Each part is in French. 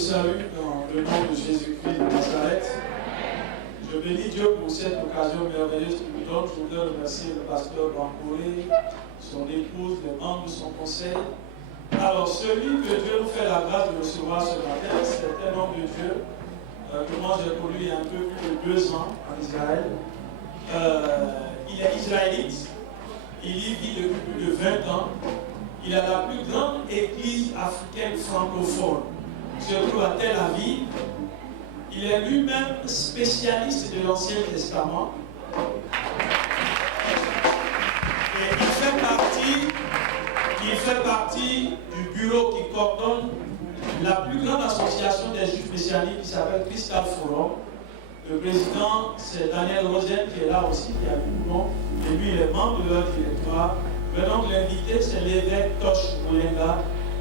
salue dans le nom de Jésus-Christ de Nazareth. Je bénis Dieu pour cette occasion merveilleuse qu'il nous donne. Je voudrais remercier le pasteur Bancouré, son épouse, les membres de son conseil. Alors, celui que Dieu nous fait la grâce de recevoir ce matin, c'est un homme de Dieu que moi j'ai connu il y a un peu plus de 2 ans en Israël. Il est israélite, il y vit depuis plus de 20 ans. Il a la plus grande église africaine francophone, se trouve à Tel Aviv. Il est lui-même spécialiste de l'Ancien Testament. Et il fait partie du bureau qui coordonne la plus grande association des Juifs messianiques qui s'appelle Crystal Forum. Le président, c'est Daniel Rosen qui est là aussi, qui a vu le nom. Et lui, il est membre de leur directoire. Mais donc l'invité, c'est l'évêque Tosh Moyenga.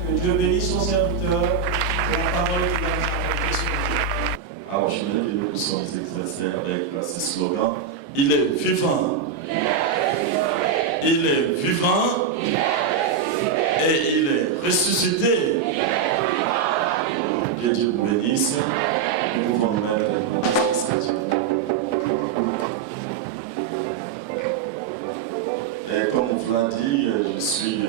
Que Dieu bénisse son serviteur et la parole qu'il va nous apporter sur nous. Alors je voudrais que nous puissions nous exercer avec ce slogan. Il est vivant. Il est vivant. Et il est ressuscité. Que Dieu vous bénisse. Nous pouvons nous mettre dans cette statue. Et comme on vous l'a dit, je suis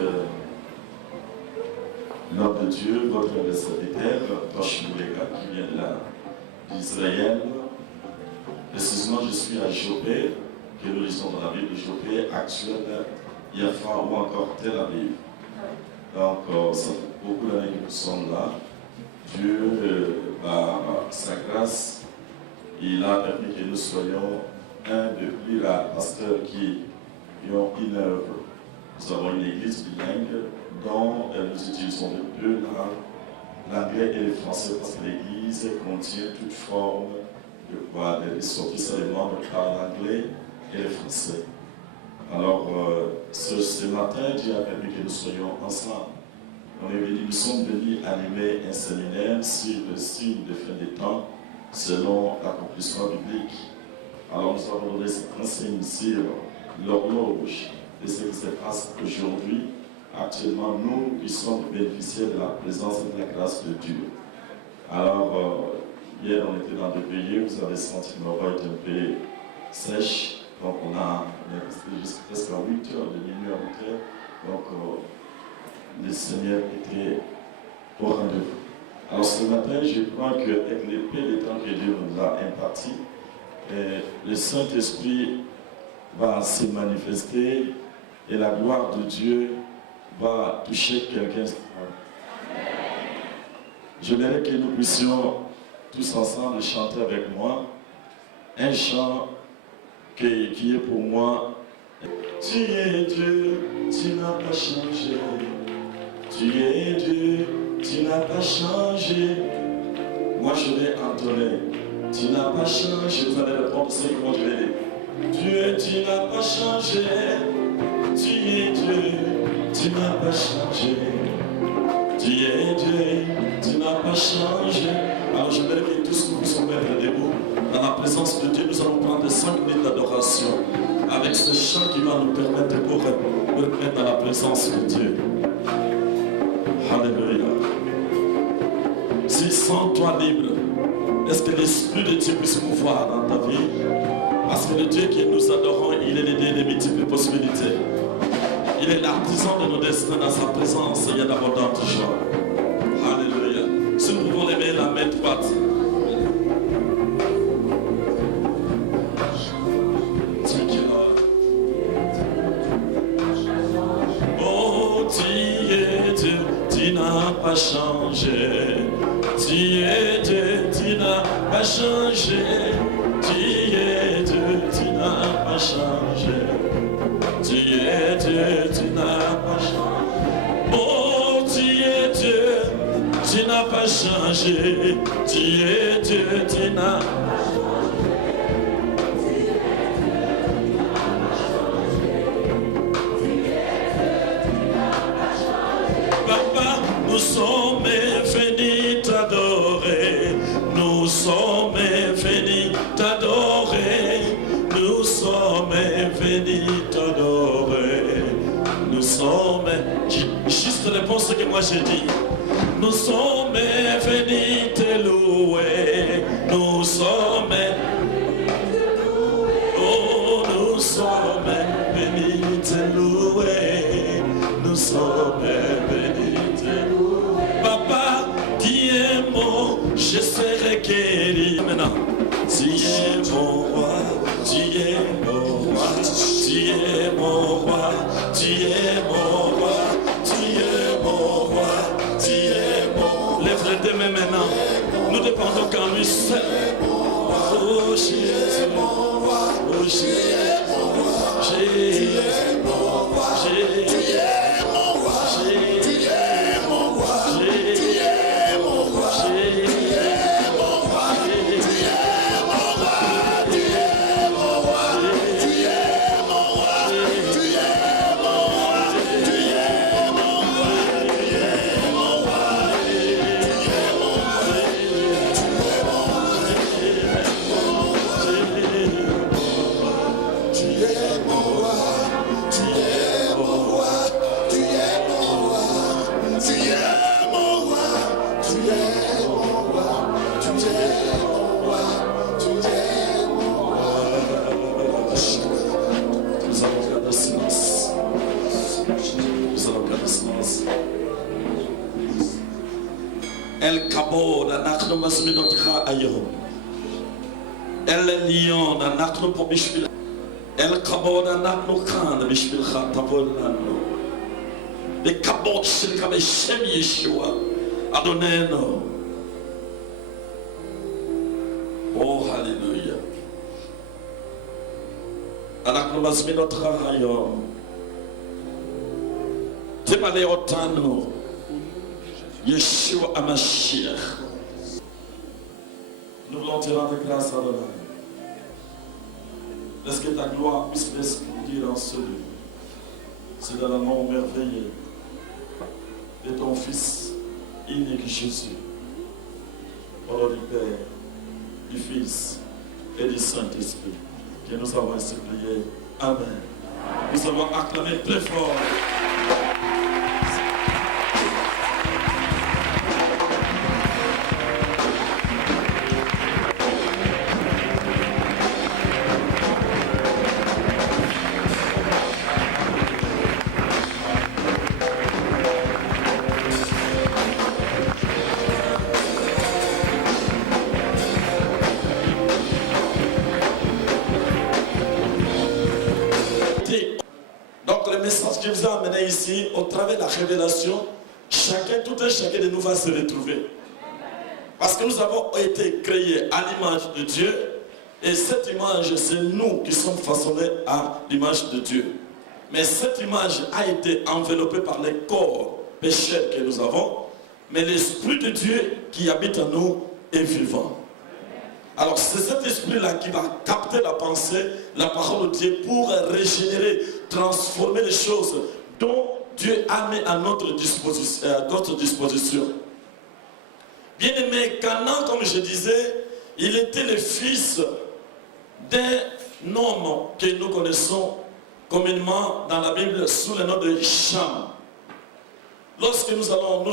l'homme de Dieu, votre serviteur, Tosh Moyenga, qui vient de là, d'Israël. Précisément, je suis à Jopé, que nous lisons dans la Bible, Jopé, actuelle, Yafa ou encore Tel Aviv. Donc, ça fait beaucoup d'années que nous sommes là. Dieu, par sa grâce, il a permis que nous soyons un des plus rares pasteurs qui ont une œuvre. Nous avons une église bilingue dont nous utilisons les 2 langues, l'anglais et le français, parce que l'église contient toute forme de quoi les sorties les membres parlent l'anglais et le français. Alors, ce matin, Dieu a permis que nous soyons ensemble. Nous sommes venus animer un séminaire sur le signe de fin des temps selon l'accomplissement biblique. Alors, nous avons donné cette enseigne sur l'horloge de ce qui se passe aujourd'hui. Actuellement, nous qui sommes bénéficiaires de la présence et de la grâce de Dieu. Alors, hier, on était dans 2 pays, vous avez senti que l'oreille était un peu sèche. Donc, on est resté presque à 8 heures, de minuit à 8 heures. Donc, le Seigneur était au rendez-vous. Alors, ce matin, je crois qu'avec l'épée des temps que Dieu nous a imparti, le Saint-Esprit va se manifester et la gloire de Dieu va toucher quelqu'un. J'aimerais que nous puissions tous ensemble chanter avec moi un chant qui est pour moi. Tu es Dieu, tu n'as pas changé. Tu es Dieu, tu n'as pas changé. Moi je vais entonner. Tu n'as pas changé. Vous allez répondre 5 mots, je vais dire. Dieu, tu n'as pas changé. Tu es Dieu, tu n'as pas changé. Tu es Dieu, tu n'as pas changé. Alors je vais que tous nous puissions mettre debout. Dans la présence de Dieu, nous allons prendre 5 minutes d'adoration avec ce chant qui va nous permettre de nous remettre dans la présence de Dieu. Alléluia. Si sens-toi libre, est-ce que l'Esprit de Dieu puisse mouvoir dans ta vie? Parce que le Dieu que nous adorons, il est l'idée des multiples possibilités. Il est l'artisan de nos destins. Dans sa présence, il y a d'abondantes joie. Alléluia. Si nous pouvons lever la main droite. Oh, tu es Dieu, tu n'as pas changé. Tu es Dieu, tu n'as pas changé. Tu es Dieu, tu n'as pas changé. Tu es Dieu, tu n'as pas changé. Oh, tu es Dieu, tu n'as pas changé. Tu es Dieu, tu n'as pas changé. Papa, nous sommes venus t'adorer. Nous sommes venus t'adorer. Nous sommes venus t'adorer. Nous sommes... Juste réponse ce que moi j'ai dit. Nous sommes venus t'adorer. Papa, tu es mon, je serai guéri maintenant. Tu es mon roi, tu es mon roi, tu es mon roi, tu es mon roi, tu es mon roi, tu es mon. Lève les deux mains maintenant. Nous dépendons qu'en lui seul. Oh Jésus, oh Jésus, Jésus, El Kabo na nakno masumino tika ayo. El Lion na nakno po bishbil. El Kabo na nakno kan bishbil khatapol nano. De Kabo shil kabe shem Yeshua Adoneno. Oh hallelujah. Anakno masumino tika ayo. Temale otano. Yeshua Hamashiach. Nous voulons te rendre grâce à Adonai. Laisse que ta gloire puisse resplendir en ce lieu. C'est dans le nom merveilleux de ton Fils unique Jésus. Au nom du Père, du Fils et du Saint-Esprit, que nous avons ainsi prié. Amen. Nous avons acclamé très fort. Je vous ai amené ici, au travers de la révélation, tout un chacun de nous va se retrouver. Parce que nous avons été créés à l'image de Dieu, et cette image, c'est nous qui sommes façonnés à l'image de Dieu. Mais cette image a été enveloppée par les corps pécheurs que nous avons, mais l'Esprit de Dieu qui habite en nous est vivant. Alors c'est cet esprit-là qui va capter la pensée, la parole de Dieu pour régénérer, transformer les choses dont Dieu a mis à notre disposition. Bien-aimé, Canaan, comme je disais, il était le fils d'un homme que nous connaissons communément dans la Bible sous le nom de Cham. Lorsque nous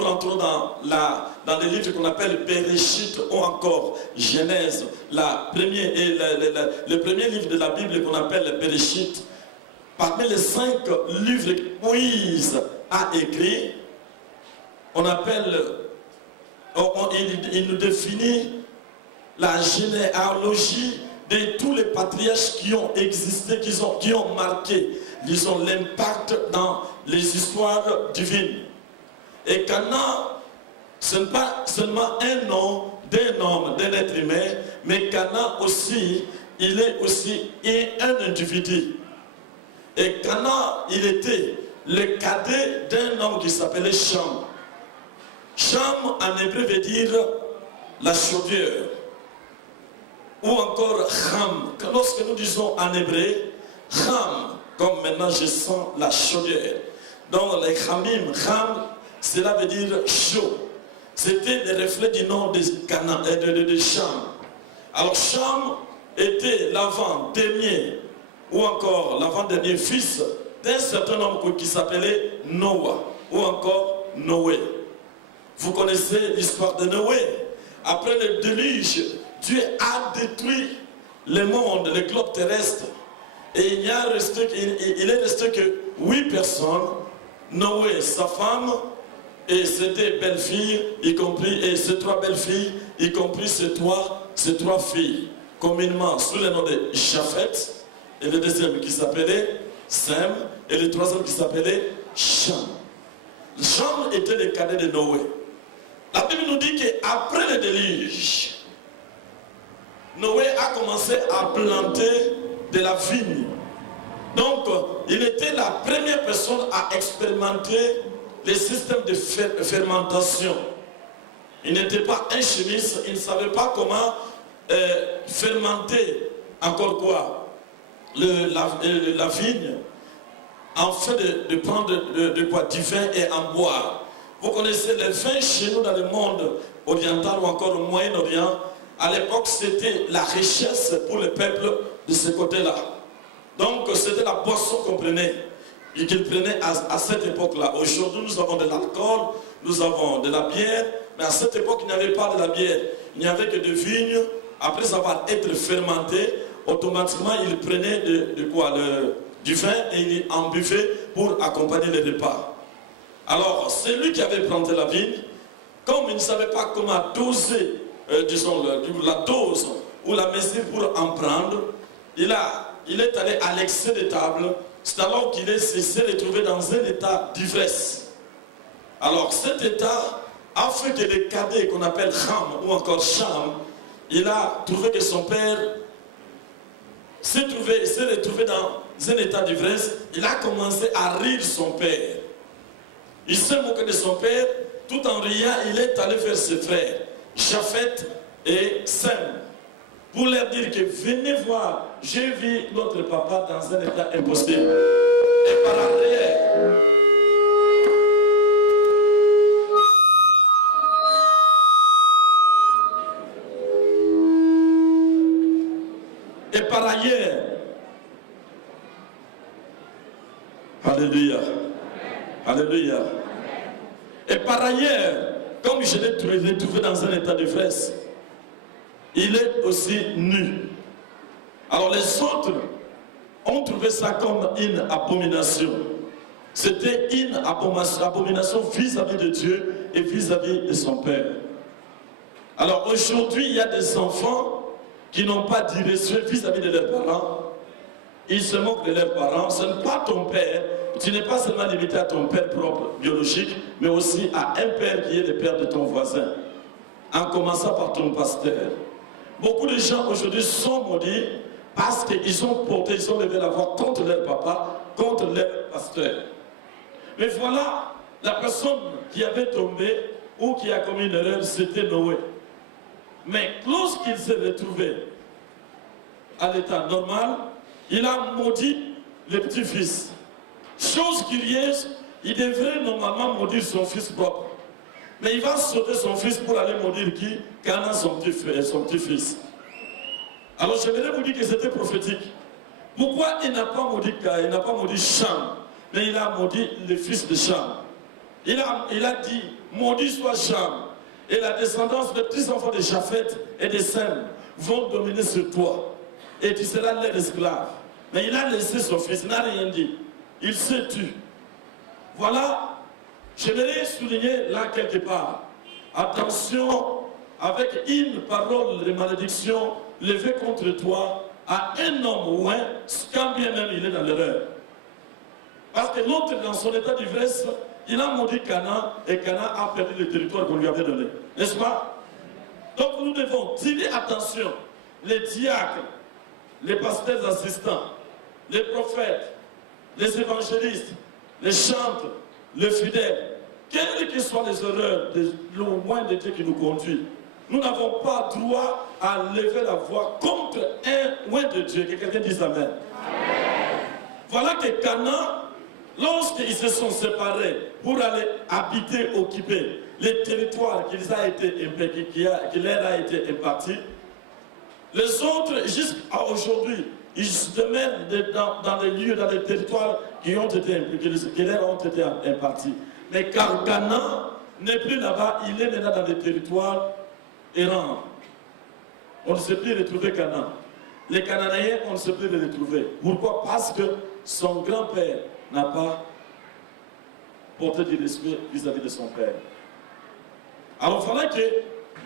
rentrons dans des livres qu'on appelle Bereshit ou encore Genèse, le premier livre de la Bible qu'on appelle Bereshit, parmi les 5 livres que Moïse a écrits, il nous définit la généalogie de tous les patriarches qui ont existé, qui ont marqué, disons, l'impact dans les histoires divines. Et Canaan, ce n'est pas seulement un nom d'un homme, d'un être humain, mais Canaan aussi, il est aussi un individu. Et Canaan, il était le cadet d'un homme qui s'appelait Cham. Cham en hébreu veut dire la chaudière. Ou encore Cham. Lorsque nous disons en hébreu, Cham, comme maintenant je sens la chaudière. Donc les Chamim, Cham, cela veut dire chaud. C'était le reflet du nom de Cham. Alors Cham était l'avant-dernier, ou encore l'avant-dernier fils d'un certain homme qui s'appelait Noah, ou encore Noé. Vous connaissez l'histoire de Noé. Après le déluge, Dieu a détruit le monde, le globe terrestre. Et il est resté que 8 personnes Noé, sa femme, et ses deux belles-filles, y compris, et ses trois belles-filles, y compris ses trois filles, communément sous le nom de Japheth, et le deuxième qui s'appelait Sem, et le troisième qui s'appelait Cham. Cham était le cadet de Noé. La Bible nous dit qu'après le déluge, Noé a commencé à planter de la vigne. Donc, il était la première personne à expérimenter les systèmes de fermentation. Il n'était pas un chimiste, il ne savait pas comment fermenter, encore quoi, la vigne, en fait de prendre du vin et en boire. Vous connaissez le vin chez nous dans le monde oriental ou encore au Moyen-Orient. À l'époque, c'était la richesse pour le peuple de ce côté-là. Donc, c'était la boisson qu'on prenait et qu'ils prenaient à cette époque-là. Aujourd'hui, nous avons de l'alcool, nous avons de la bière, mais à cette époque, il n'y avait pas de la bière. Il n'y avait que de vigne. Après avoir été fermenté, automatiquement, ils prenaient du vin et ils en buvaient pour accompagner les repas. Alors, celui qui avait planté la vigne, comme il ne savait pas comment doser, la dose ou la mesure pour en prendre, il est allé à l'excès de table. C'est alors qu'il s'est retrouvé dans un état d'ivresse. Alors, cet état a fait que le cadet qu'on appelle Ham ou encore Cham, il a trouvé que son père s'est retrouvé dans un état d'ivresse. Il a commencé à rire son père. Il s'est moqué de son père, tout en riant, il est allé vers ses frères, Japheth et Sem, pour leur dire que venez voir, j'ai vu notre papa dans un état impossible. Et par arrière, alléluia. Alléluia. Et par ailleurs, comme je l'ai trouvé dans un état d'ivresse, il est aussi nu. Alors les autres ont trouvé ça comme une abomination. C'était une abomination vis-à-vis de Dieu et vis-à-vis de son Père. Alors aujourd'hui, il y a des enfants qui n'ont pas direction vis-à-vis de leurs parents. Ils se moquent de leurs parents. Ce n'est pas ton père. Tu n'es pas seulement limité à ton père propre, biologique, mais aussi à un père qui est le père de ton voisin. En commençant par ton pasteur. Beaucoup de gens aujourd'hui sont maudits parce qu'ils ont levé la voix contre leur papa, contre leur pasteur. Mais voilà, la personne qui avait tombé ou qui a commis une erreur, c'était Noé. Mais lorsqu'il s'est retrouvé à l'état normal, il a maudit le petit-fils. Chose curieuse, il devrait normalement maudire son fils propre. Mais il va sauter son fils pour aller maudire qui? Canaan, son petit-fils. Alors j'aimerais vous dire que c'était prophétique. Pourquoi il n'a pas maudit Cham, mais il a maudit le fils de Cham. Il a dit, maudit soit Cham, et la descendance des petits enfants de Japheth et de Sem vont dominer sur toi, et tu seras leur esclave. Mais il a laissé son fils, il n'a rien dit. Il s'est tué. Voilà, j'aimerais souligner là quelque part. Attention, avec une parole de malédiction levée contre toi à un homme ou quand bien même il est dans l'erreur. Parce que l'autre, dans son état d'ivresse, il a maudit Canaan et Canaan a perdu le territoire qu'on lui avait donné. N'est-ce pas? Donc nous devons tirer attention. Les diacres, les pasteurs assistants, les prophètes, les évangélistes, les chantres, les fidèles, quelles que soient les erreurs, le loin de Dieu qui nous conduit, nous n'avons pas droit à lever la voix contre un loin de Dieu. Que quelqu'un dise Amen. Amen. Voilà que Canaan, lorsqu'ils se sont séparés pour aller habiter, occuper les territoires qui leur a été imparti, les autres, jusqu'à aujourd'hui, ils se demeurent dans les lieux, dans les territoires qui leur ont été impartis. Mais car Canaan n'est plus là-bas, il est maintenant dans des territoires errants. On ne sait plus retrouver Canaan. Les Cananéens, on ne sait plus les retrouver. Pourquoi? Parce que son grand-père n'a pas portait du respect vis-à-vis de son père. Alors voilà que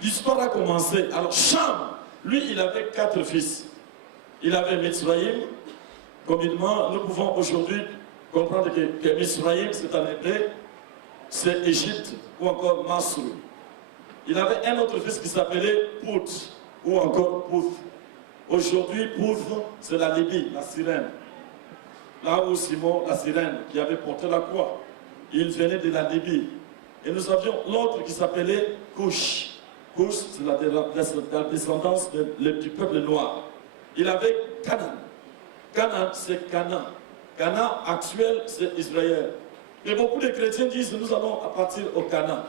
l'histoire a commencé. Alors Cham, lui, il avait 4 fils. Il avait Mitzraïm. Communément, nous pouvons aujourd'hui comprendre que Mitzraïm, c'est en hébreu, c'est Égypte ou encore Masrou. Il avait un autre fils qui s'appelait Pout ou encore Pouth. Aujourd'hui, Pouth, c'est la Libye, la sirène. Là où Simon, la sirène, qui avait porté la croix, il venait de la Libye. Et nous avions l'autre qui s'appelait Couche. Couche, c'est la descendance du peuple noir. Il avait Canaan. Canaan, c'est Canaan. Canaan actuel, c'est Israël. Et beaucoup de chrétiens disent, nous allons partir au Canaan.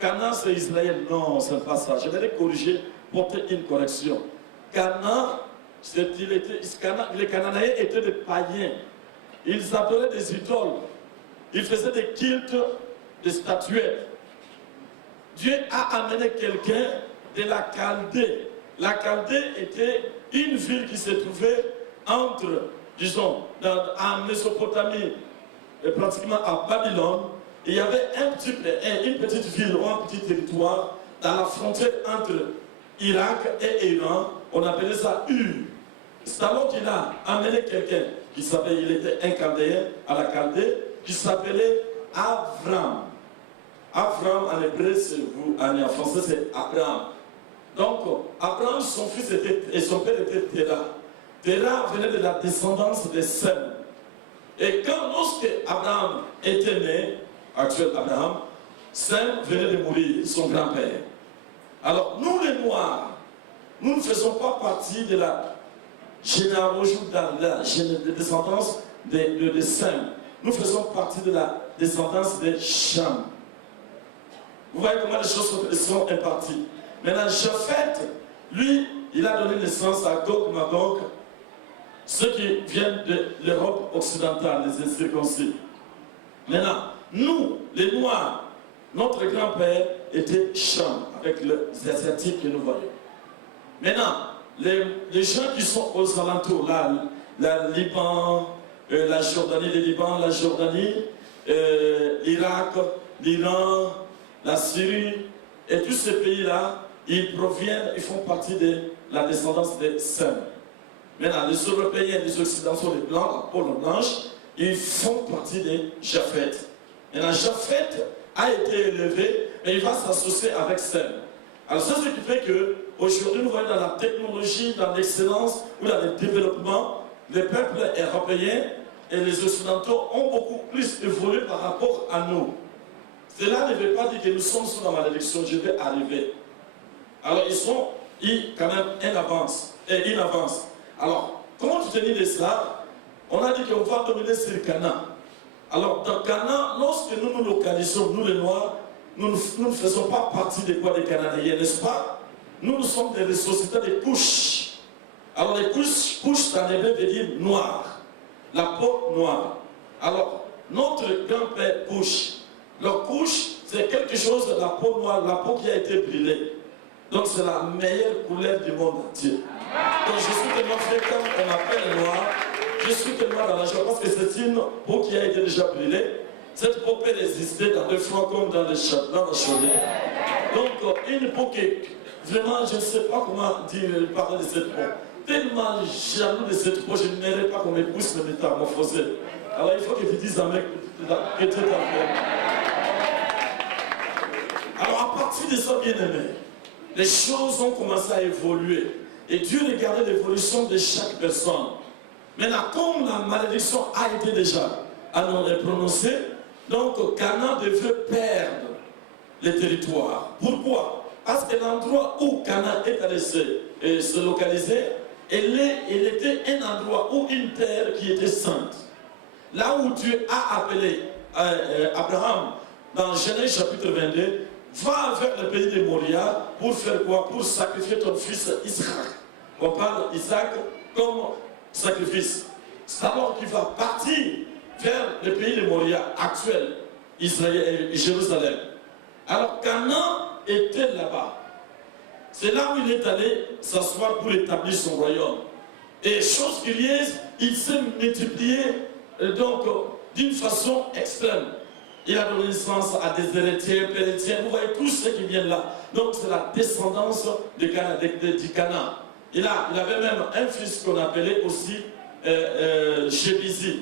Canaan, c'est Israël. Non, ce n'est pas ça. Je vais corriger, porter une correction. Canaan, les Cananéens étaient des païens. Ils adoraient des idoles. Ils faisaient des cultes, des statuettes. Dieu a amené quelqu'un de la Chaldée. La Chaldée était une ville qui se trouvait entre, disons, en Mésopotamie et pratiquement à Babylone. Il y avait une petite ville ou un petit territoire dans la frontière entre Irak et Iran. On appelait ça Ur. C'est alors qu'il a amené quelqu'un qui s'appelait, il était un Chaldéen à la Chaldée, qui s'appelait Avram. Avram en hébreu, en français c'est Abraham. Donc, Abraham, son fils et son père était Terah. Terah venait de la descendance de Sem. Et lorsque Abraham était né, actuel Abraham, Sem venait de mourir, son grand-père. Alors, nous les Noirs, nous ne faisons pas partie de la généalogie de la descendance de Sem. Nous faisons partie de la descendance de Cham. Vous voyez comment les choses sont imparties. Maintenant, Japhet, lui, il a donné naissance à Gog Magog, ceux qui viennent de l'Europe occidentale, les incirconcis. Maintenant, nous, les Noirs, notre grand-père était Cham, avec les Asiatiques que nous voyons. Maintenant, les gens qui sont aux alentours, là, le Liban, la Jordanie, le Liban, la Jordanie, l'Irak, l'Iran, la Syrie, et tous ces pays-là, ils font partie de la descendance des Sem. Maintenant, les Européens, les Occidentaux, les Blancs, la peau blanche, ils font partie de Japhet. Maintenant, Japhet a été élevé et il va s'associer avec Sem. Alors, c'est ce qui fait qu'aujourd'hui, nous voyons dans la technologie, dans l'excellence ou dans le développement, les peuples européens et les Occidentaux ont beaucoup plus évolué par rapport à nous. Cela ne veut pas dire que nous sommes sous la malédiction, je vais arriver. Alors ils sont quand même une avance. Alors, comment tu te dis de cela? On a dit qu'on va dominer sur Canaan. Alors dans Canaan, lorsque nous nous localisons, nous les Noirs, nous ne faisons pas partie des Cananéens, n'est-ce pas? Nous sommes des ressuscités des couches. Alors les couches en hébreu veut dire noir. La peau noire. Alors, notre grand-père couche. Leur couche, c'est quelque chose de la peau noire, la peau qui a été brûlée. Donc c'est la meilleure couleur du monde entier. Donc je suis tellement fier quand on m'appelle noir, je suis tellement dans la joie parce que c'est une peau qui a été déjà brûlée. Cette peau peut résister dans le froid comme dans la chaudière. Donc une peau qui, vraiment, je ne sais pas comment parler de cette peau. Tellement jaloux de cette peau, je ne mérite pas qu'on me pousse le métamorphoser. Alors il faut que tu dises à mec que tu es fait. Alors à partir de ça, bien aimé, les choses ont commencé à évoluer. Et Dieu regardait l'évolution de chaque personne. Maintenant, comme la malédiction a été déjà prononcée, donc Canaan devait perdre les territoires. Pourquoi? Parce que l'endroit où Canaan est allé se localiser, il était un endroit où une terre qui était sainte. Là où Dieu a appelé Abraham dans Genèse chapitre 22, va vers le pays de Moria pour faire quoi? Pour sacrifier ton fils Isaac. On parle d'Isaac comme sacrifice. C'est alors qu'il va partir vers le pays de Moria actuel, Israël et Jérusalem. Alors Canaan était là-bas. C'est là où il est allé s'asseoir pour établir son royaume. Et chose curieuse, il s'est multiplié donc d'une façon extrême. Il a donné naissance à des héritiers, pérétiens. Vous voyez tous ceux qui viennent là. Donc c'est la descendance du Canaan. Il avait même un fils qu'on appelait aussi Jébizi.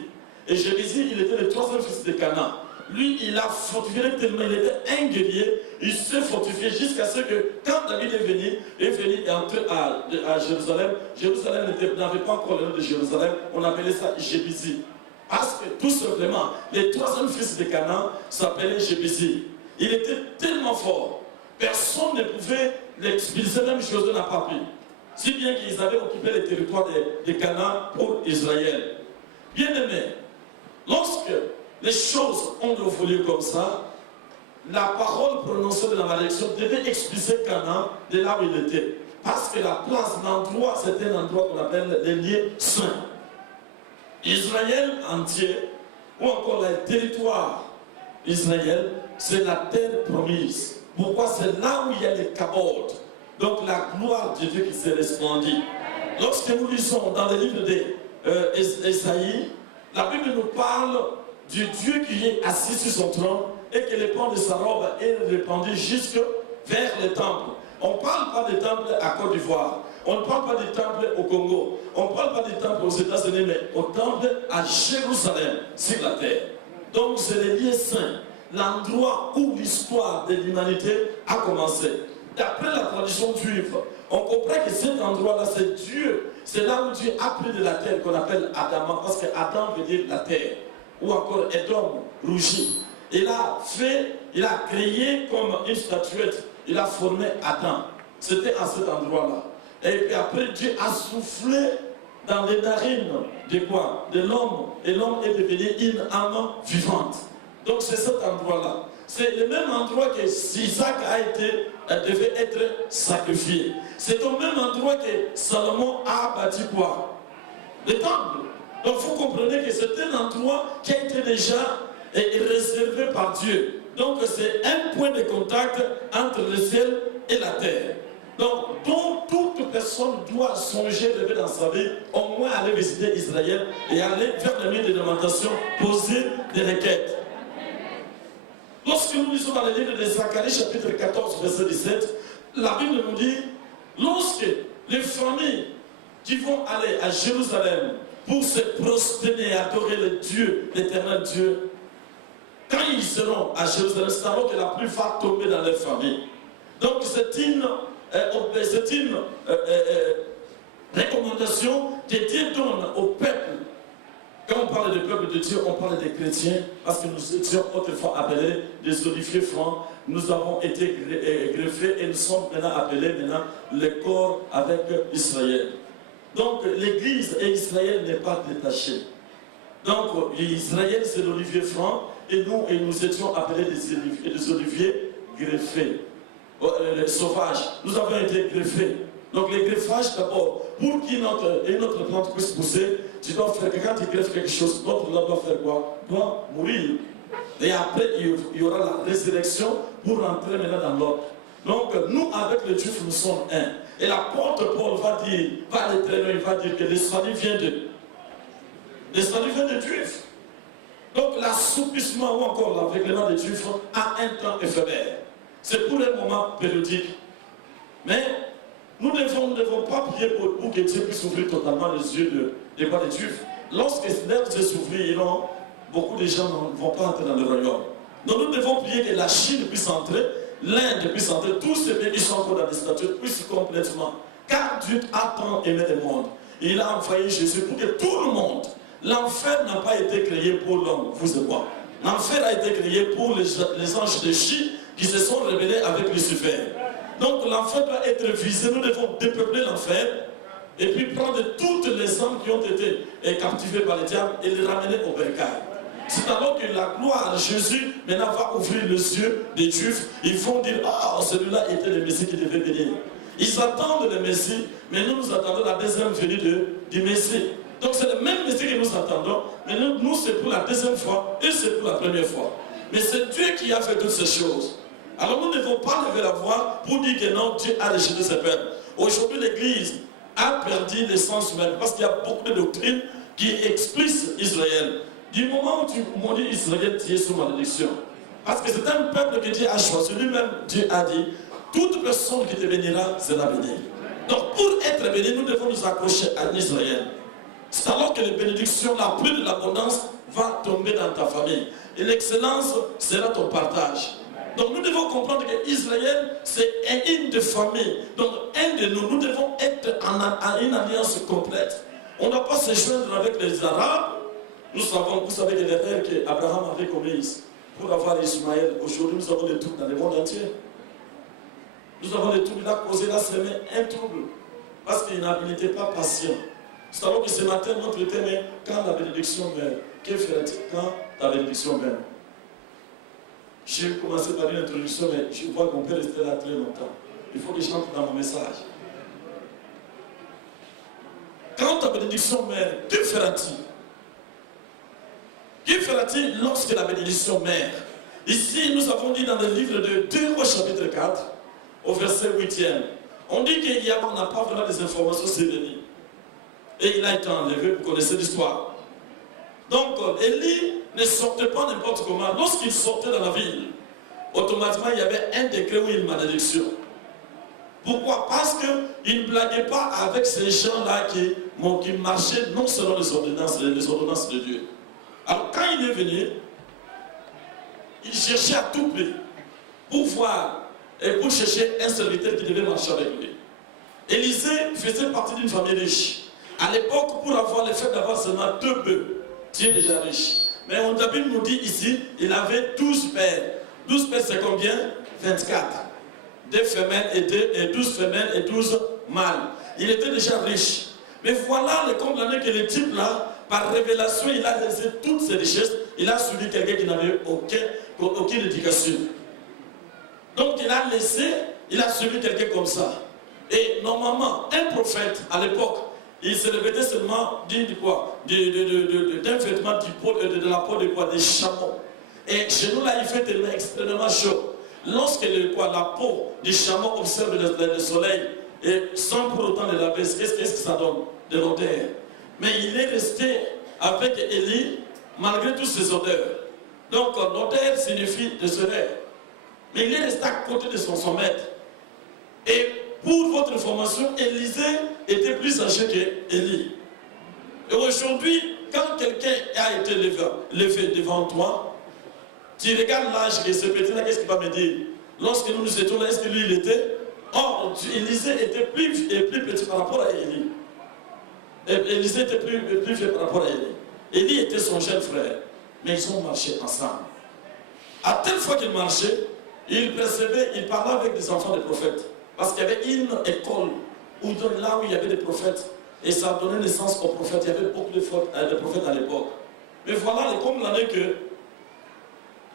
Et Jébizi, il était le troisième fils de Canaan. Lui, il a fortifié tellement, il était un guerrier, il s'est fortifié jusqu'à ce que, quand David est venu et entré à Jérusalem, Jérusalem n'avait pas encore le nom de Jérusalem, on appelait ça Jébizi. Parce que, tout simplement, le troisième fils de Canaan s'appelait Jébizi. Il était tellement fort, personne ne pouvait l'expulser, même Josué n'a pas pu. Si bien qu'ils avaient occupé le territoire de Canaan pour Israël. Bien aimé, lorsque les choses ont évolué comme ça, la parole prononcée de la malédiction devait expulser Canaan de là où il était. Parce que la place, l'endroit, c'était un endroit qu'on appelle les lieux saints. Israël entier, ou encore le territoire Israël, c'est la terre promise. Pourquoi? C'est là où il y a les kabodes. Donc la gloire de Dieu qui s'est resplendie. Lorsque nous lisons dans le livre d'Ésaïe, la Bible nous parle du Dieu qui est assis sur son trône et que les pans de sa robe est répandu jusque vers le temple. On ne parle pas des temples à Côte d'Ivoire, on ne parle pas des temples au Congo, on ne parle pas des temples aux États-Unis, mais au temple à Jérusalem, sur la terre. Donc c'est le lieu saint, l'endroit où l'histoire de l'humanité a commencé. D'après la tradition juive, on comprend que cet endroit-là, c'est Dieu. C'est là où Dieu a pris de la terre qu'on appelle Adam, parce que Adam veut dire la terre. Ou encore Edom, rougi. Il a créé comme une statuette, il a formé Adam. C'était à cet endroit-là. Et puis après, Dieu a soufflé dans les narines de quoi? De l'homme. Et l'homme est devenu une âme vivante. Donc c'est cet endroit-là. C'est le même endroit que Isaac devait être sacrifié. C'est au même endroit que Salomon a bâti quoi? Le temple. Donc vous comprenez que c'est un endroit qui a été déjà réservé par Dieu. Donc c'est un point de contact entre le ciel et la terre. Donc toute personne doit songer, rêver dans sa vie, au moins aller visiter Israël et aller faire le lieu de lamentation, poser des requêtes. Lorsque nous lisons dans le livre de Zacharie, chapitre 14, verset 17, la Bible nous dit, lorsque les familles qui vont aller à Jérusalem pour se prosterner et adorer le Dieu, l'éternel Dieu, quand ils seront à Jérusalem, c'est alors que la pluie va tomber dans leur famille. Donc c'est une recommandation que Dieu donne au peuple. Quand on parle du peuple de Dieu, on parle des chrétiens, parce que nous étions autrefois appelés des oliviers francs. Nous avons été greffés et nous sommes maintenant appelés le corps avec Israël. Donc l'Église et Israël n'est pas détaché. Donc Israël c'est l'olivier franc et nous étions appelés des oliviers greffés. Les sauvages, nous avons été greffés. Donc les greffages d'abord, pour qu'une autre plante puisse pousser, tu dois faire que quand tu greffes quelque chose, l'autre là doit faire quoi? Doit mourir. Et après il y aura la résurrection pour rentrer maintenant dans l'autre. Donc nous avec les Juifs nous sommes un. Et l'apôtre Paul va dire, il va dire que le salut vient de. Le salut vient des Juifs. Donc l'assouplissement ou encore l'aveuglement des Juifs a un temps éphémère. C'est pour un moment périodique. Mais nous ne devons pas prier pour que Dieu puisse ouvrir totalement les yeux des Juifs. Lorsque leurs yeux s'ouvriront, beaucoup de gens ne vont pas entrer dans le royaume. Donc nous devons prier que la Chine puisse entrer, l'Inde puisse entrer, tous ces pays qui sont encore dans les statues puissent complètement. Car Dieu a tant aimé le monde. Il a envoyé Jésus pour que tout le monde. L'enfer n'a pas été créé pour l'homme, vous et moi. L'enfer a été créé pour les anges de Chine qui se sont rebellés avec Lucifer. Donc l'enfer doit être visé, nous devons dépeupler l'enfer et puis prendre toutes les âmes qui ont été captivées par le diable et les ramener au bercail. C'est alors que la gloire de Jésus maintenant va ouvrir les yeux des Juifs. Ils vont dire, ah, celui-là était le Messie qui devait venir. Ils attendent le Messie, mais nous attendons la deuxième venue du Messie. Donc c'est le même Messie que nous attendons, mais nous c'est pour la deuxième fois et c'est pour la première fois. Mais c'est Dieu qui a fait toutes ces choses. Alors nous ne devons pas lever la voix pour dire que non, Dieu a rejeté ses peuples. Aujourd'hui l'Église a perdu l'essence même parce qu'il y a beaucoup de doctrines qui expliquent Israël. Du moment où tu maudis Israël, tu es sous malédiction. Parce que c'est un peuple que Dieu a choisi. Lui-même, Dieu a dit, toute personne qui te bénira sera bénie. Donc pour être béni, nous devons nous accrocher à Israël. C'est alors que les bénédictions, la pluie de l'abondance va tomber dans ta famille. Et l'excellence sera ton partage. Donc nous devons comprendre que Israël, c'est une de famille. Donc un de nous, nous devons être en une alliance complète. On ne doit pas se joindre avec les Arabes. Nous savons, vous savez que l'erreur qu'Abraham avait commise pour avoir Ismaël, aujourd'hui nous avons des troubles dans le monde entier. Nous avons des troubles, il a causé, il a semé un trouble. Parce qu'il n'était pas patient. C'est alors que ce matin, notre thème est quand la bénédiction meurt. Que ferait-il quand la bénédiction meurt? J'ai commencé par une introduction, mais je vois qu'on peut rester là très longtemps. Il faut que je rentre dans mon message. Quand ta bénédiction meurt, que fera-t-il? Que fera-t-il lorsque la bénédiction meurt? Ici, nous avons dit dans le livre de 2 au chapitre 4, au verset 8e, on dit qu'Yahweh n'a pas vraiment des informations sur Élie. Et il a été enlevé, vous connaissez l'histoire. Donc, Élie ne sortait pas n'importe comment. Lorsqu'il sortait dans la ville, automatiquement, il y avait un décret ou une malédiction. Pourquoi? Parce qu'il ne blaguait pas avec ces gens-là qui marchaient non selon les ordonnances de Dieu. Alors, quand il est venu, il cherchait à tout prix pour voir et pour chercher un serviteur qui devait marcher avec lui. Élisée faisait partie d'une famille riche. À l'époque, pour avoir le fait d'avoir seulement 2 bœufs, tu es déjà riche. Mais on nous dit ici, il avait 12 pères. 12 pères, c'est combien? 24. 2 femelles et 12 femelles et 12 mâles. Il était déjà riche. Mais voilà le comble que le type là, par révélation, il a laissé toutes ses richesses. Il a suivi quelqu'un qui n'avait aucune éducation. Donc il a suivi quelqu'un comme ça. Et normalement, un prophète à l'époque, il se revêtait seulement d'un vêtement de la peau de quoi? Des chameaux. Et chez nous là, il fait tellement extrêmement chaud. Lorsque la peau du chameau observe le soleil et sans pour autant le laver, qu'est-ce que ça donne? De l'odeur. Mais il est resté avec Élie malgré toutes ces odeurs. Donc l'odeur signifie de odeur. Mais il est resté à côté de son maître. Et pour votre information, Élisée était plus âgé qu'Élie. Et aujourd'hui, quand quelqu'un a été levé devant toi, tu regardes l'âge de ce petit-là, qu'est-ce qu'il va me dire? Lorsque nous nous étions là, est-ce que lui il était? Or, Élisée était plus petit par rapport à Élie. Élisée était plus vieux par rapport à Élie. Élie était son jeune frère, mais ils ont marché ensemble. À telle fois qu'ils marchaient, il percevait, il parlait avec des enfants des prophètes. Parce qu'il y avait une école là où il y avait des prophètes. Et ça donnait naissance aux prophètes. Il y avait beaucoup de prophètes à l'époque. Mais voilà, comme l'année que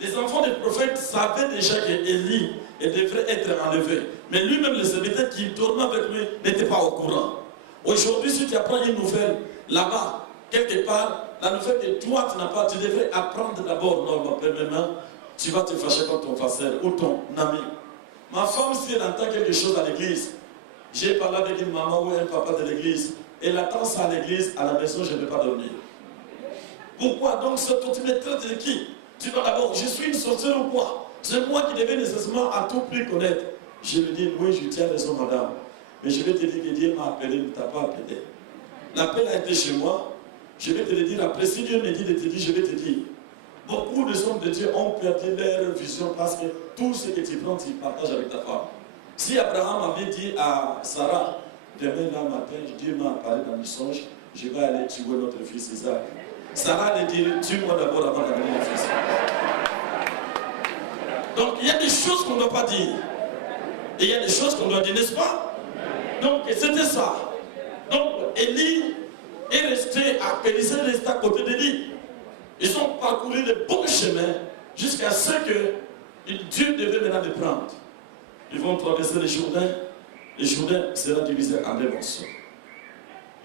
les enfants des prophètes savaient déjà qu'Élie devrait être enlevé. Mais lui-même, les serviteurs qui dormaient avec lui n'étaient pas au courant. Aujourd'hui, si tu apprends une nouvelle là-bas, quelque part, la nouvelle que toi tu n'as pas, tu devrais apprendre d'abord, normalement, tu vas te fâcher contre ton frère ou ton ami. Ma femme, si elle entend quelque chose à l'église, j'ai parlé avec une maman ou un papa de l'église, elle attend ça à l'église, à la maison, je ne vais pas dormir. Pourquoi? Donc, ce que tu me traites de qui? Tu dois d'abord, je suis une sorcière ou quoi? C'est moi qui devais nécessairement à tout prix connaître. Je lui dis, oui, je tiens raison, madame. Mais je vais te dire que Dieu m'a appelé, ne t'a pas appelé. L'appel a été chez moi. Je vais te le dire après. Si Dieu me dit de te dire, je vais te dire. Beaucoup de hommes de Dieu ont perdu leur vision parce que tout ce que tu prends, tu partages avec ta femme. Si Abraham avait dit à Sarah, demain là matin, Dieu m'a parlé dans le songe, je vais aller tuer notre fils Isaac. Sarah allait dire, tue-moi d'abord avant d'amener le fils. Donc il y a des choses qu'on ne doit pas dire. Et il y a des choses qu'on doit dire, n'est-ce pas? Donc c'était ça. Donc Élie est resté à côté d'Élie. Ils ont parcouru de bons chemins jusqu'à ce que Dieu devait maintenant les prendre. Ils vont traverser le Jourdain. Le Jourdain sera divisé en 2 morceaux.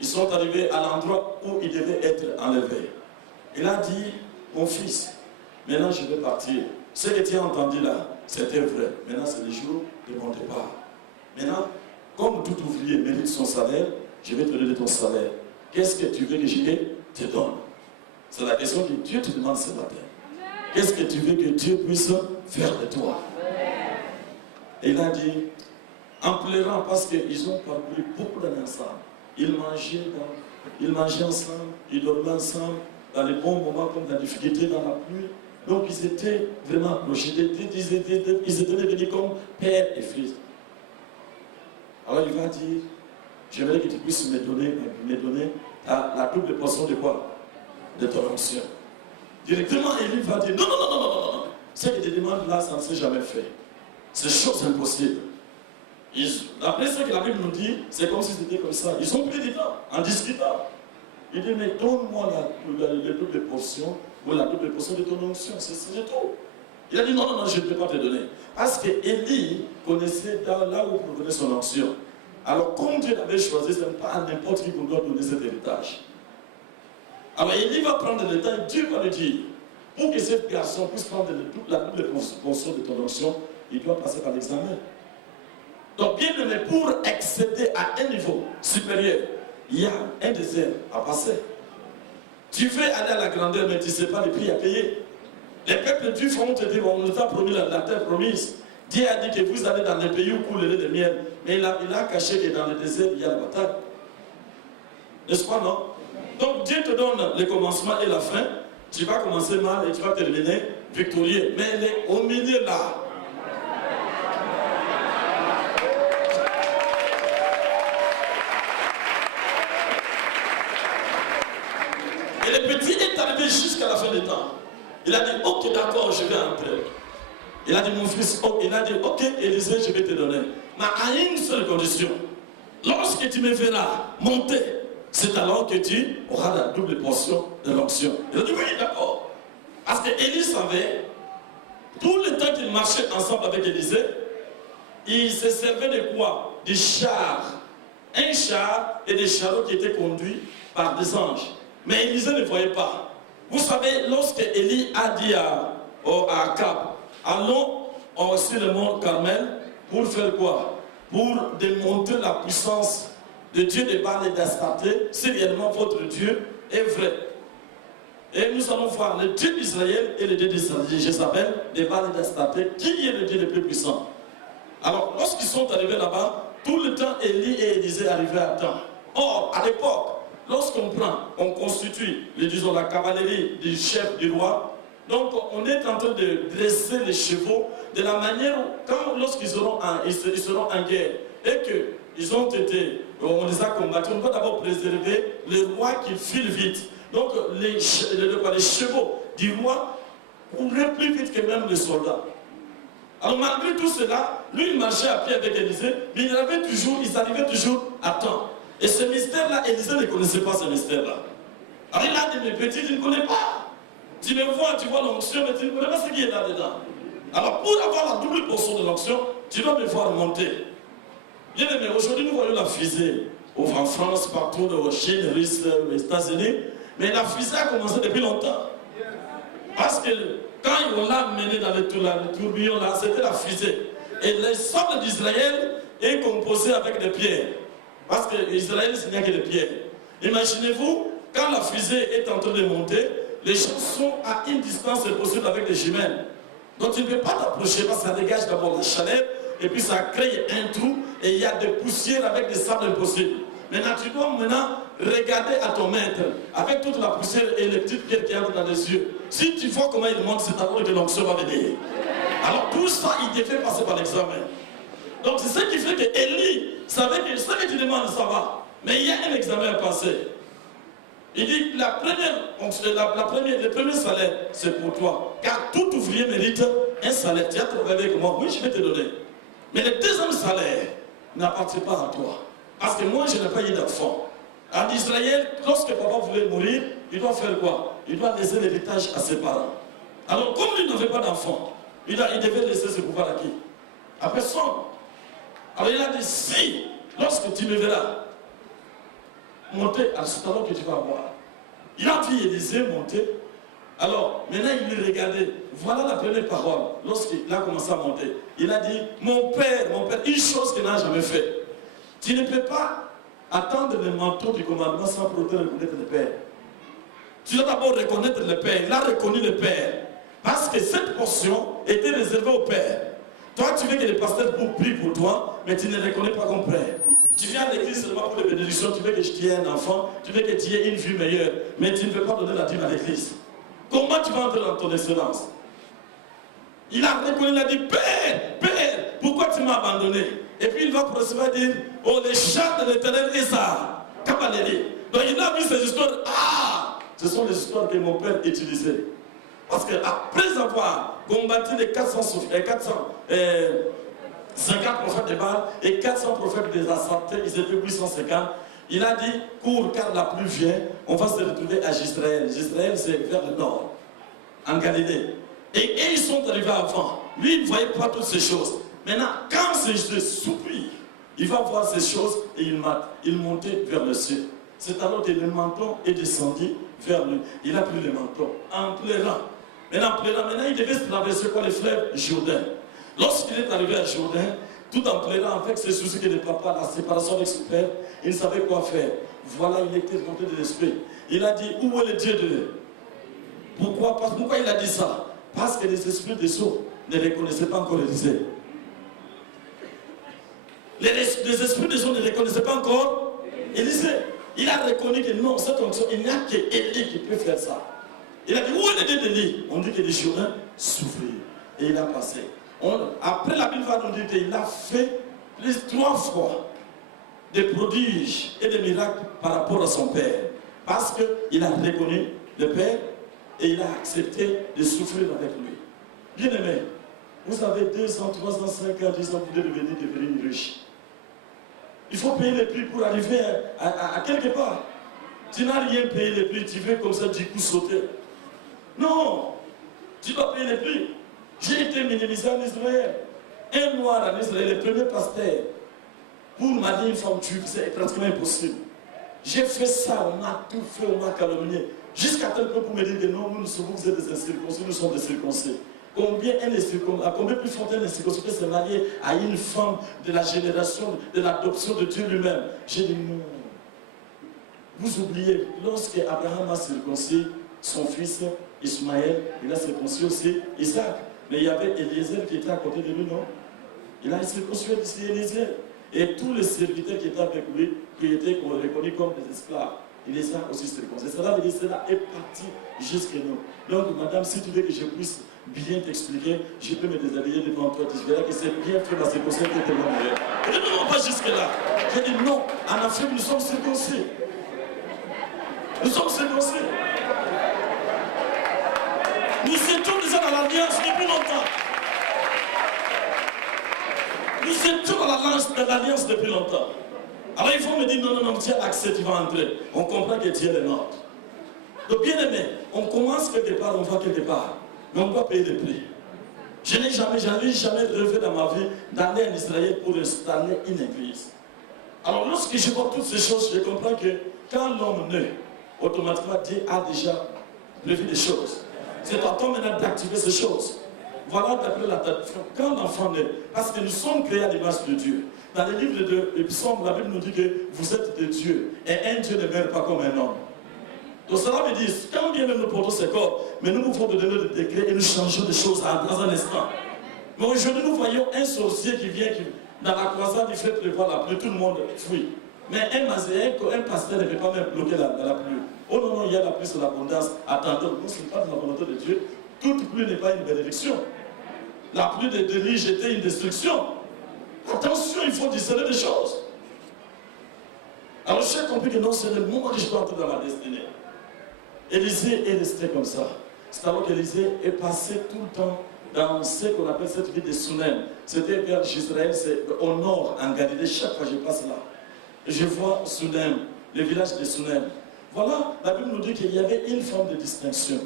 Ils sont arrivés à l'endroit où ils devaient être enlevés. Il a dit, mon fils, maintenant je vais partir. Ce que tu as entendu là, c'était vrai. Maintenant c'est le jour de mon départ. Maintenant, comme tout ouvrier mérite son salaire, je vais te donner ton salaire. Qu'est-ce que tu veux que je te donne? C'est la question que Dieu te demande ce matin. qu'est-ce que tu veux que Dieu puisse faire de toi? Et il a dit, en pleurant, parce qu'ils ont parcouru beaucoup d'années ensemble. Ils mangeaient ensemble, ils dormaient ensemble, dans les bons moments comme dans la difficulté, dans la pluie. Donc ils étaient vraiment approchés, ils étaient devenus comme père et fils. Alors il va dire, j'aimerais que tu puisses me donner la double portion de quoi? De ton onction. Directement, Élie va dire, non. Ce que tu demandes là, ça ne s'est jamais fait. C'est chose impossible. Après ce que la Bible nous dit, c'est comme si c'était comme ça. Ils ont pris du temps en discutant. Il dit, mais donne-moi la double portion ou la double portion de ton onction. C'est tout. Il a dit, non, je ne peux pas te donner. Parce que Élie connaissait là où provenait son onction. Alors, comme Dieu l'avait choisi, ce n'est pas à n'importe qui qu'on doit donner cet héritage. Alors, Élie va prendre le temps et Dieu va lui dire, pour que ce garçon puisse prendre la double portion de ton onction, il doit passer par l'examen. Donc, bien aimé, pour accéder à un niveau supérieur, il y a un désert à passer. Tu veux aller à la grandeur, mais tu ne sais pas le prix à payer. Les peuples de Dieu vont te dire, on nous a promis la terre promise. Dieu a dit que vous allez dans le pays où coule le lait de miel. Mais il a caché que dans le désert, il y a la bataille. N'est-ce pas, non? Donc Dieu te donne le commencement et la fin. Tu vas commencer mal et tu vas terminer victorieux. Mais elle est au milieu là. Et le petit est arrivé jusqu'à la fin du temps. Il a dit, ok, d'accord, je vais entrer. Il a dit, mon fils, il a dit, ok, Élisée, je vais te donner. Mais à une seule condition. Lorsque tu me verras monter, c'est alors que tu auras la double portion de l'onction. Il a dit, oui, d'accord. Parce qu'Élie savait, tout le temps qu'il marchait ensemble avec Élisée, il se servait de quoi? Des chars. Un char et des chariots qui étaient conduits par des anges. Mais Élisée ne voyait pas. Vous savez, lorsque Élie a dit à Akab, allons sur le mont Carmel pour faire quoi? Pour démontrer la puissance de Dieu de Baal et d'Astarté, si réellement votre Dieu est vrai. Et nous allons voir le Dieu d'Israël et le Dieu d'Israël, de Baal et d'Astarté, qui est le Dieu le plus puissant. Alors, lorsqu'ils sont arrivés là-bas, tout le temps, Élie et Élisée arrivaient à temps. Or, à l'époque, lorsqu'on on constitue, disons, la cavalerie du chef du roi, donc on est en train de dresser les chevaux de la manière où, lorsqu'ils seront en guerre, et qu'ils ont été, on les a combattus, on doit d'abord préserver le roi qui file vite. Donc les chevaux du roi couraient plus vite que même les soldats. Alors malgré tout cela, lui il marchait à pied avec Élisée, mais ils arrivaient toujours à temps. Et ce mystère-là, Élisée ne connaissait pas ce mystère-là. Alors il a dit, mes petits, tu ne connais pas. Tu me vois, tu vois l'onction, mais tu ne connais pas ce qui est là-dedans. Alors pour avoir la double portion de l'onction, tu dois me voir monter. Bien aimé, aujourd'hui nous voyons la fusée en France, partout, en Chine, Russie, aux États-Unis. Mais la fusée a commencé depuis longtemps. Parce que quand on l'a mené dans le tourbillon là, c'était la fusée. Et le sable d'Israël est composé avec des pierres. Parce que l'Israël, ce n'est que des pierres. Imaginez-vous, quand la fusée est en train de monter, les gens sont à une distance possible avec des jumelles. Donc tu ne peux pas t'approcher parce que ça dégage d'abord la chaleur et puis ça crée un trou et il y a des poussières avec des sables impossibles. Maintenant tu dois regarder à ton maître avec toute la poussière et les petites pierres qui entrent dans les yeux. Si tu vois comment il monte, c'est alors que l'onction va venir. Alors tout ça, il te fait passer par l'examen. Donc c'est ce qui fait que Élie savait que ce que tu demandes, ça va. Mais il y a un examen à passer. Il dit, le premier salaire, c'est pour toi. Car tout ouvrier mérite un salaire. Tu as trouvé avec moi, oui, je vais te donner. Mais le deuxième salaire n'appartient pas à toi. Parce que moi, je n'ai pas eu d'enfant. En Israël, lorsque papa voulait mourir, il doit faire quoi? Il doit laisser l'héritage à ses parents. Alors, comme il n'avait pas d'enfant, il devait laisser ce pouvoir à qui? À personne. Alors, il a dit, si, lorsque tu me verras, monter à ce talent que tu vas avoir. Il a vu Élisée monter. Alors, maintenant, il lui regardait. Voilà la première parole. Lorsqu'il a commencé à monter, il a dit, mon père, une chose qu'il n'a jamais fait. Tu ne peux pas attendre le manteau du commandement sans pour autant reconnaître le Père. Tu dois d'abord reconnaître le Père. Il a reconnu le Père. Parce que cette portion était réservée au Père. Toi, tu veux que les pasteurs prient pour toi, mais tu ne les reconnais pas comme Père. Tu viens à l'église seulement pour les bénédictions, tu veux que tu aies un enfant, tu veux que tu aies une vie meilleure, mais tu ne veux pas donner la dîme à l'église. Comment tu vas entrer dans ton excellence? Il a reconnu, il a dit, Père, Père, pourquoi tu m'as abandonné? Et puis il va procéder à dire, oh, les chants de l'Éternel et ça, cavalerie. Donc il a vu ces histoires, ah, ce sont les histoires que mon père utilisait. Parce qu'après avoir combattu les 450 prophètes de Baal et 400 prophètes des Assassins, ils étaient 850, il a dit, cours car la pluie vient, on va se retrouver à Gisraël. Gisraël, c'est vers le nord, en Galilée. Et ils sont arrivés avant. Lui, il ne voyait pas toutes ces choses. Maintenant, quand c'est soupir, il va voir ces choses et il montait vers le ciel. C'est alors que le menton est descendu vers lui. Il a pris le menton en pleurant. Maintenant, il devait traverser quoi, le fleuve Jourdain. Lorsqu'il est arrivé à Jourdain, tout en pleurant avec ses soucis que le papa, la séparation avec son père, il ne savait quoi faire. Voilà, il était rempli de l'esprit. Il a dit, où est le Dieu de Dieu? Pourquoi il a dit ça? Parce que les esprits des sourds ne reconnaissaient pas encore Élisée. Les esprits des sourds ne reconnaissaient pas encore Élisée. Il a reconnu que non, cette onction, il n'y a que Élie qui peut faire ça. Il a dit, où est le Dieu d'Élie? On dit que les Jourdains souffrirent. Et il a passé. Après, la Bible va nous dire qu'il a fait 3 fois des prodiges et des miracles par rapport à son père. Parce qu'il a reconnu le père et il a accepté de souffrir avec lui. Bien aimé, vous avez 2 ans, 3 ans, 5 ans, 10 ans, vous devez devenir riche. Il faut payer les prix pour arriver à quelque part. Tu n'as rien payé les prix, tu veux comme ça du coup sauter. Non, tu dois payer les prix. J'ai été minimisé en Israël. Un noir en Israël, le premier pasteur, pour marier une femme juive, c'est pratiquement impossible. J'ai fait ça, on a tout fait, on m'a calomnié. Jusqu'à tel point pour me dire que non, vous êtes des incirconcis, nous sommes des circoncis. Combien plus fort un incirconcis peut se marier à une femme de la génération, de l'adoption de Dieu lui-même? J'ai dit non. Vous oubliez, lorsque Abraham a circoncis son fils Ismaël, il a circoncis aussi Isaac. Mais il y avait Eliezer qui était à côté de lui, non? Il a circoncis aussi Eliezer. Et tous les serviteurs qui étaient avec lui, qui étaient reconnus comme des esclaves, il les a aussi circoncis. Cela veut dire que cela est parti jusqu'à nous. Donc, madame, si tu veux que je puisse bien t'expliquer, je peux me déshabiller devant toi. Tu verras que c'est bien fait, la circoncision qui est tellement meilleure. Et ne va pas jusque-là. J'ai dit non, en Afrique, nous sommes circoncis. Nous sommes circoncis. Nous étions déjà dans l'alliance depuis longtemps. Nous étions dans l'alliance depuis longtemps. Alors il faut me dire, non, tu as accès, tu vas entrer. On comprend que Dieu est le nôtre. Donc bien aimé, on commence quelque part, on va quelque part. Mais on doit payer le prix. Je n'ai jamais rêvé dans ma vie d'aller en Israël pour installer une église. Alors lorsque je vois toutes ces choses, je comprends que quand l'homme naît, automatiquement Dieu a déjà prévu des choses. C'est à toi maintenant d'activer ces choses. Voilà d'après la tradition. Quand l'enfant naît, parce que nous sommes créés à l'image de Dieu. Dans les livres de Psaumes, la Bible nous dit que vous êtes des dieux. Et un Dieu ne meurt pas comme un homme. Donc cela veut dire, quand bien même nous portons ce corps, mais nous pouvons donner le décret et nous changeons des choses dans un instant. Mais aujourd'hui, nous voyons un sorcier qui vient, dans la croisade, il fait pleuvoir la pluie, tout le monde fuit. Mais un pasteur ne peut pas même bloquer la pluie. Oh non, il y a la pluie sur l'abondance. Attendons, nous ne sommes pas dans la volonté de Dieu. Toute pluie n'est pas une bénédiction. La pluie de déluge était une destruction. Attention, il faut discerner des choses. Alors j'ai compris que non, c'est le moment que je dois entrer dans ma destinée. Élisée est resté comme ça. C'est alors qu'Élisée est passé tout le temps dans ce qu'on appelle cette ville de Sunem. C'était vers Israël, c'est au nord, en Galilée. Chaque fois que je passe là, je vois Sunem, le village de Sunem. Voilà, la Bible nous dit qu'il y avait une forme de distinction.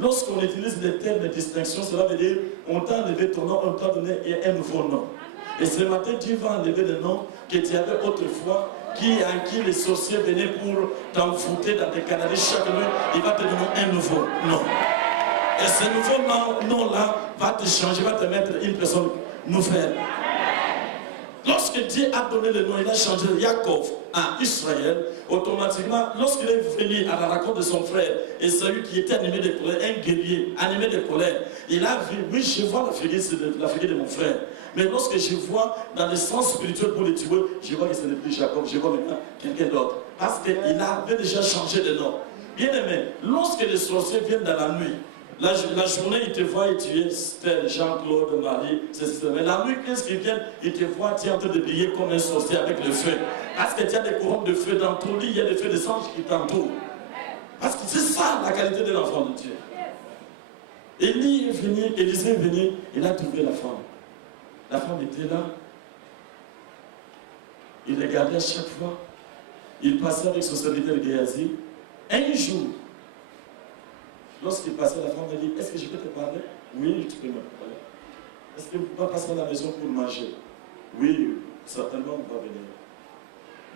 Lorsqu'on utilise les termes de distinction, cela veut dire on t'a enlevé ton nom, on t'a donné un nouveau nom. Et ce matin, Dieu va enlever le nom que tu avais autrefois, en qui les sorciers venaient pour t'envoûter dans des canaries chaque nuit. Il va te donner un nouveau nom. Et ce nouveau nom-là va te changer, va te mettre une personne nouvelle. Lorsque Dieu a donné le nom, il a changé Yaakov à Israël, automatiquement, lorsqu'il est venu à la rencontre de son frère Esaü qui était animé de colère, un guerrier animé de colère, il a vu, oui, je vois la figure de mon frère. Mais lorsque je vois dans le sens spirituel pour le tuer, je vois que ce n'est plus Jacob, je vois maintenant quelqu'un d'autre. Parce qu'il avait déjà changé de nom. Bien aimé, lorsque les sorciers viennent dans la nuit, la journée, ils te voient et tu es tel Jean-Claude, Marie, c'est ça. Mais la nuit, qu'est-ce qu'ils viennent? Ils te voient, tu es en train de briller comme un sorcier avec le feu. Parce que tu as des couronnes de feu dans ton lit, il y a des feux de sang qui t'entourent. Parce que c'est ça la qualité de l'enfant de Dieu. Élie est venu, Élisée est venu, il a trouvé la femme. La femme était là. Il regardait à chaque fois. Il passait avec son serviteur Géasi. Un jour, lorsqu'il passait, la femme a dit, est-ce que je peux te parler? Oui, tu peux me parler. Est-ce que vous pouvez passer à la maison pour manger? Oui, certainement, on va venir.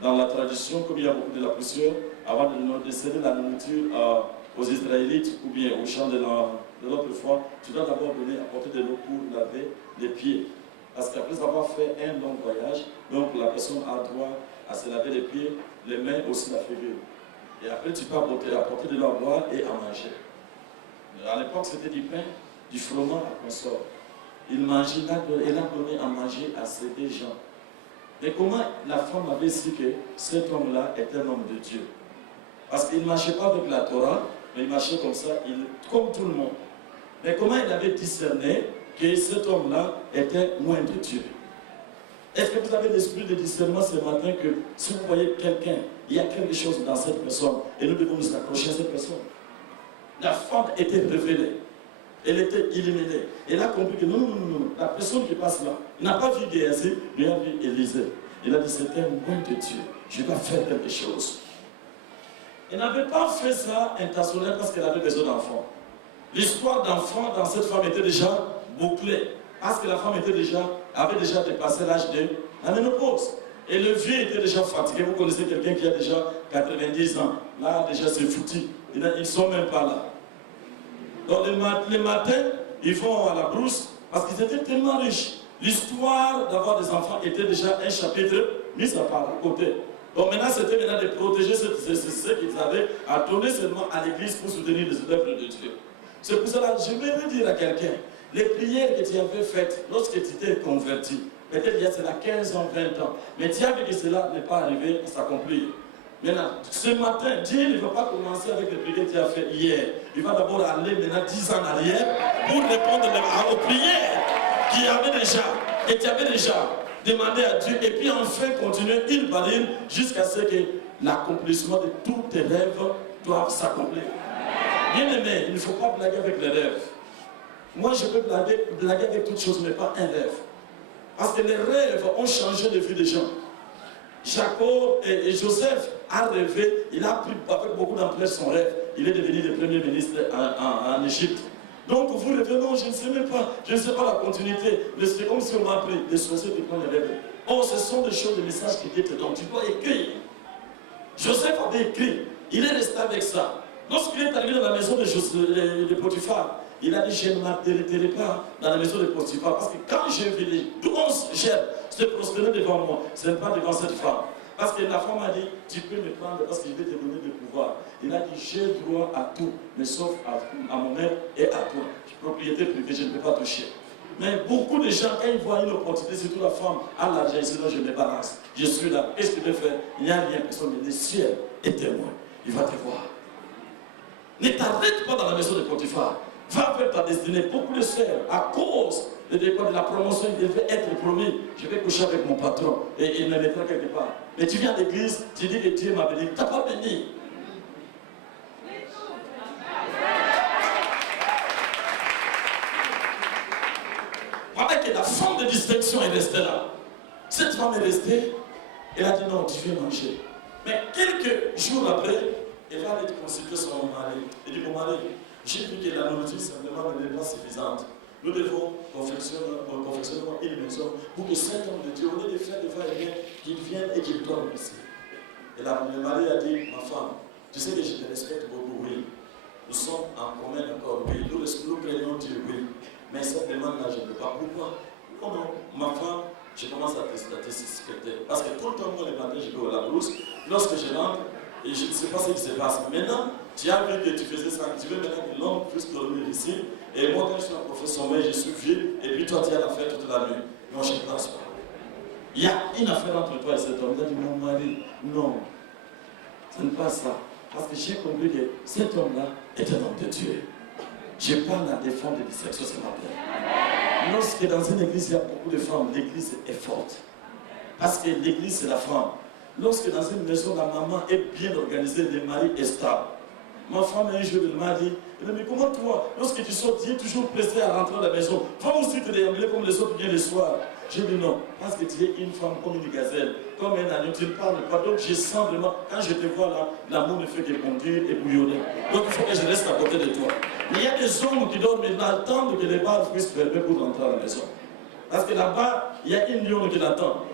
Dans la tradition, comme il y a beaucoup de la poussière, avant de céder la nourriture aux Israélites ou bien aux gens de l'autre foi, tu dois d'abord apporter de l'eau pour laver les pieds. Parce qu'après avoir fait un long voyage, donc la personne a droit à se laver les pieds, les mains aussi la figure. Et après, tu peux apporter de l'eau à boire et à manger. À l'époque, c'était du pain, du froment à consort. Il mangeait, il a donné à manger à ces deux gens. Mais comment la femme avait su que cet homme-là est un homme de Dieu? Parce qu'il ne marchait pas avec la Torah, mais il marchait comme ça, comme tout le monde. Mais comment il avait discerné que cet homme-là était loin de Dieu? Est-ce que vous avez l'esprit de discernement ce matin que si vous voyez quelqu'un, il y a quelque chose dans cette personne et nous devons nous accrocher à cette personne? La femme était révélée. Elle était illuminée. Elle a compris que non, la personne qui passe là, il n'a pas vu Géasi, mais il a vu Élisée. Il a dit, c'est un loin de Dieu. Je dois faire quelque chose. Elle n'avait pas fait ça intentionnellement parce qu'elle avait besoin d'enfants. L'histoire d'enfants dans cette femme était déjà bouclée. Parce que la femme avait déjà dépassé l'âge de la ménopause. Et le vieux était déjà fatigué. Vous connaissez quelqu'un qui a déjà 90 ans. Là, déjà, c'est foutu. Ils ne sont même pas là. Donc, le matin, ils vont à la brousse parce qu'ils étaient tellement riches. L'histoire d'avoir des enfants était déjà un chapitre mis à part à côté. Donc, maintenant, c'était de protéger ce qu'ils avaient à donner seulement à l'église pour soutenir les œuvres de Dieu. C'est pour cela que je vais dire à quelqu'un, les prières que tu avais faites lorsque tu t'es converti, peut-être il y a cela 15 ans, 20 ans, mais tu as vu que cela n'est pas arrivé à s'accomplir. Maintenant, ce matin, Dieu ne va pas commencer avec les prières que tu as faites hier. Il va d'abord aller maintenant 10 ans en arrière pour répondre aux prières que tu avais déjà demandé à Dieu et puis enfin continuer une par une jusqu'à ce que l'accomplissement de tous tes rêves doivent s'accomplir. Bien aimé, il ne faut pas blaguer avec les rêves. Moi, je peux blaguer avec toutes choses, mais pas un rêve. Parce que les rêves ont changé de vie des gens. Jacob et Joseph a rêvé, il a pris avec beaucoup d'ampleur son rêve. Il est devenu le premier ministre en Égypte. Donc vous rêvez, non, je ne sais même pas, je ne sais pas la continuité. C'est comme si on m'a appris, les sorciers qui prennent les rêves. Oh, ce sont des choses, des messages qui Dieu te donne. Tu dois écrire. Joseph avait écrit, il est resté avec ça. Lorsqu'il est arrivé dans la maison de Potiphar, il a dit, je ne m'arrêterai pas dans la maison de Potiphar. Parce que quand j'ai vu les 11 chefs se prosterner devant moi, ce n'est pas devant cette femme. Parce que la femme a dit, tu peux me prendre parce que je vais te donner du pouvoir. Il a dit, j'ai droit à tout, mais sauf à mon maître et à toi. Propriété privée, je ne peux pas toucher. Mais beaucoup de gens, quand ils voient une opportunité, surtout la femme, à l'argent, sinon je me balance. Je suis là. Qu'est-ce qu'il veut faire? Il n'y a rien, personne. Mais le ciel est témoin. Il va te voir. Ne t'arrête pas dans la maison de Potiphar. Va vers ta destinée. Beaucoup de sœurs, à cause de la promotion, il devait être promis. Je vais coucher avec mon patron et il me mettra quelque part. Mais tu viens à l'église, tu dis que Dieu m'a béni. Tu n'as pas béni. Pendant que la femme de distinction est restée là, cette femme est restée, elle a dit non, tu viens manger. Mais quelques jours après, elle va aller consulter son mari. Elle dit, mon mari, j'ai vu que la nourriture simplement n'est pas suffisante. Nous devons confectionner une maison pour que cet homme de Dieu, au lieu de faire des va-et-vient, qu'il vienne et qu'il dorme ici. Et le mari a dit, ma femme, tu sais que je te respecte beaucoup, oui. Nous sommes en commun d'accord, oui. Nous craignons Dieu, oui. Mais cette demande-là, je ne peux pas. Pourquoi? Oh non, ma femme, je commence à te suspecter. Parce que tout le temps, moi, les matins, je vais à la brousse. Lorsque je rentre, et je ne sais pas ce qui se passe. Maintenant, tu as vu que tu faisais ça, tu veux maintenant que l'homme puisse dormir ici. Et moi, quand je suis en professeur sommeil, je suis vide. Et puis toi, tu as l'affaire toute la nuit. Non, je ne pense pas. Il y a une affaire entre toi et cet homme. Il a dit, mon mari, non, ce n'est pas ça. Parce que j'ai compris que cet homme-là est un homme de Dieu. Je parle à des femmes de dissection ce matin. Lorsque dans une église, il y a beaucoup de femmes, l'église est forte. Parce que l'église, c'est la femme. Lorsque dans une maison, la maman est bien organisée, le mari est stable. Ma femme, un jour, elle m'a dit, mais comment toi, lorsque tu sors, tu es toujours pressé à rentrer à la maison. Va aussi te déambuler comme les autres viennent le soir. J'ai dit non, parce que tu es une femme comme une gazelle, comme un agneau, tu ne parles pas. Donc je sens vraiment, quand je te vois là, l'amour ne fait que conduire et bouillonner. Donc il faut que je reste à côté de toi. Mais il y a des hommes qui doivent maintenant attendre que les barres puissent fermer pour rentrer à la maison. Parce que là-bas, il y a une lionne qui l'attend.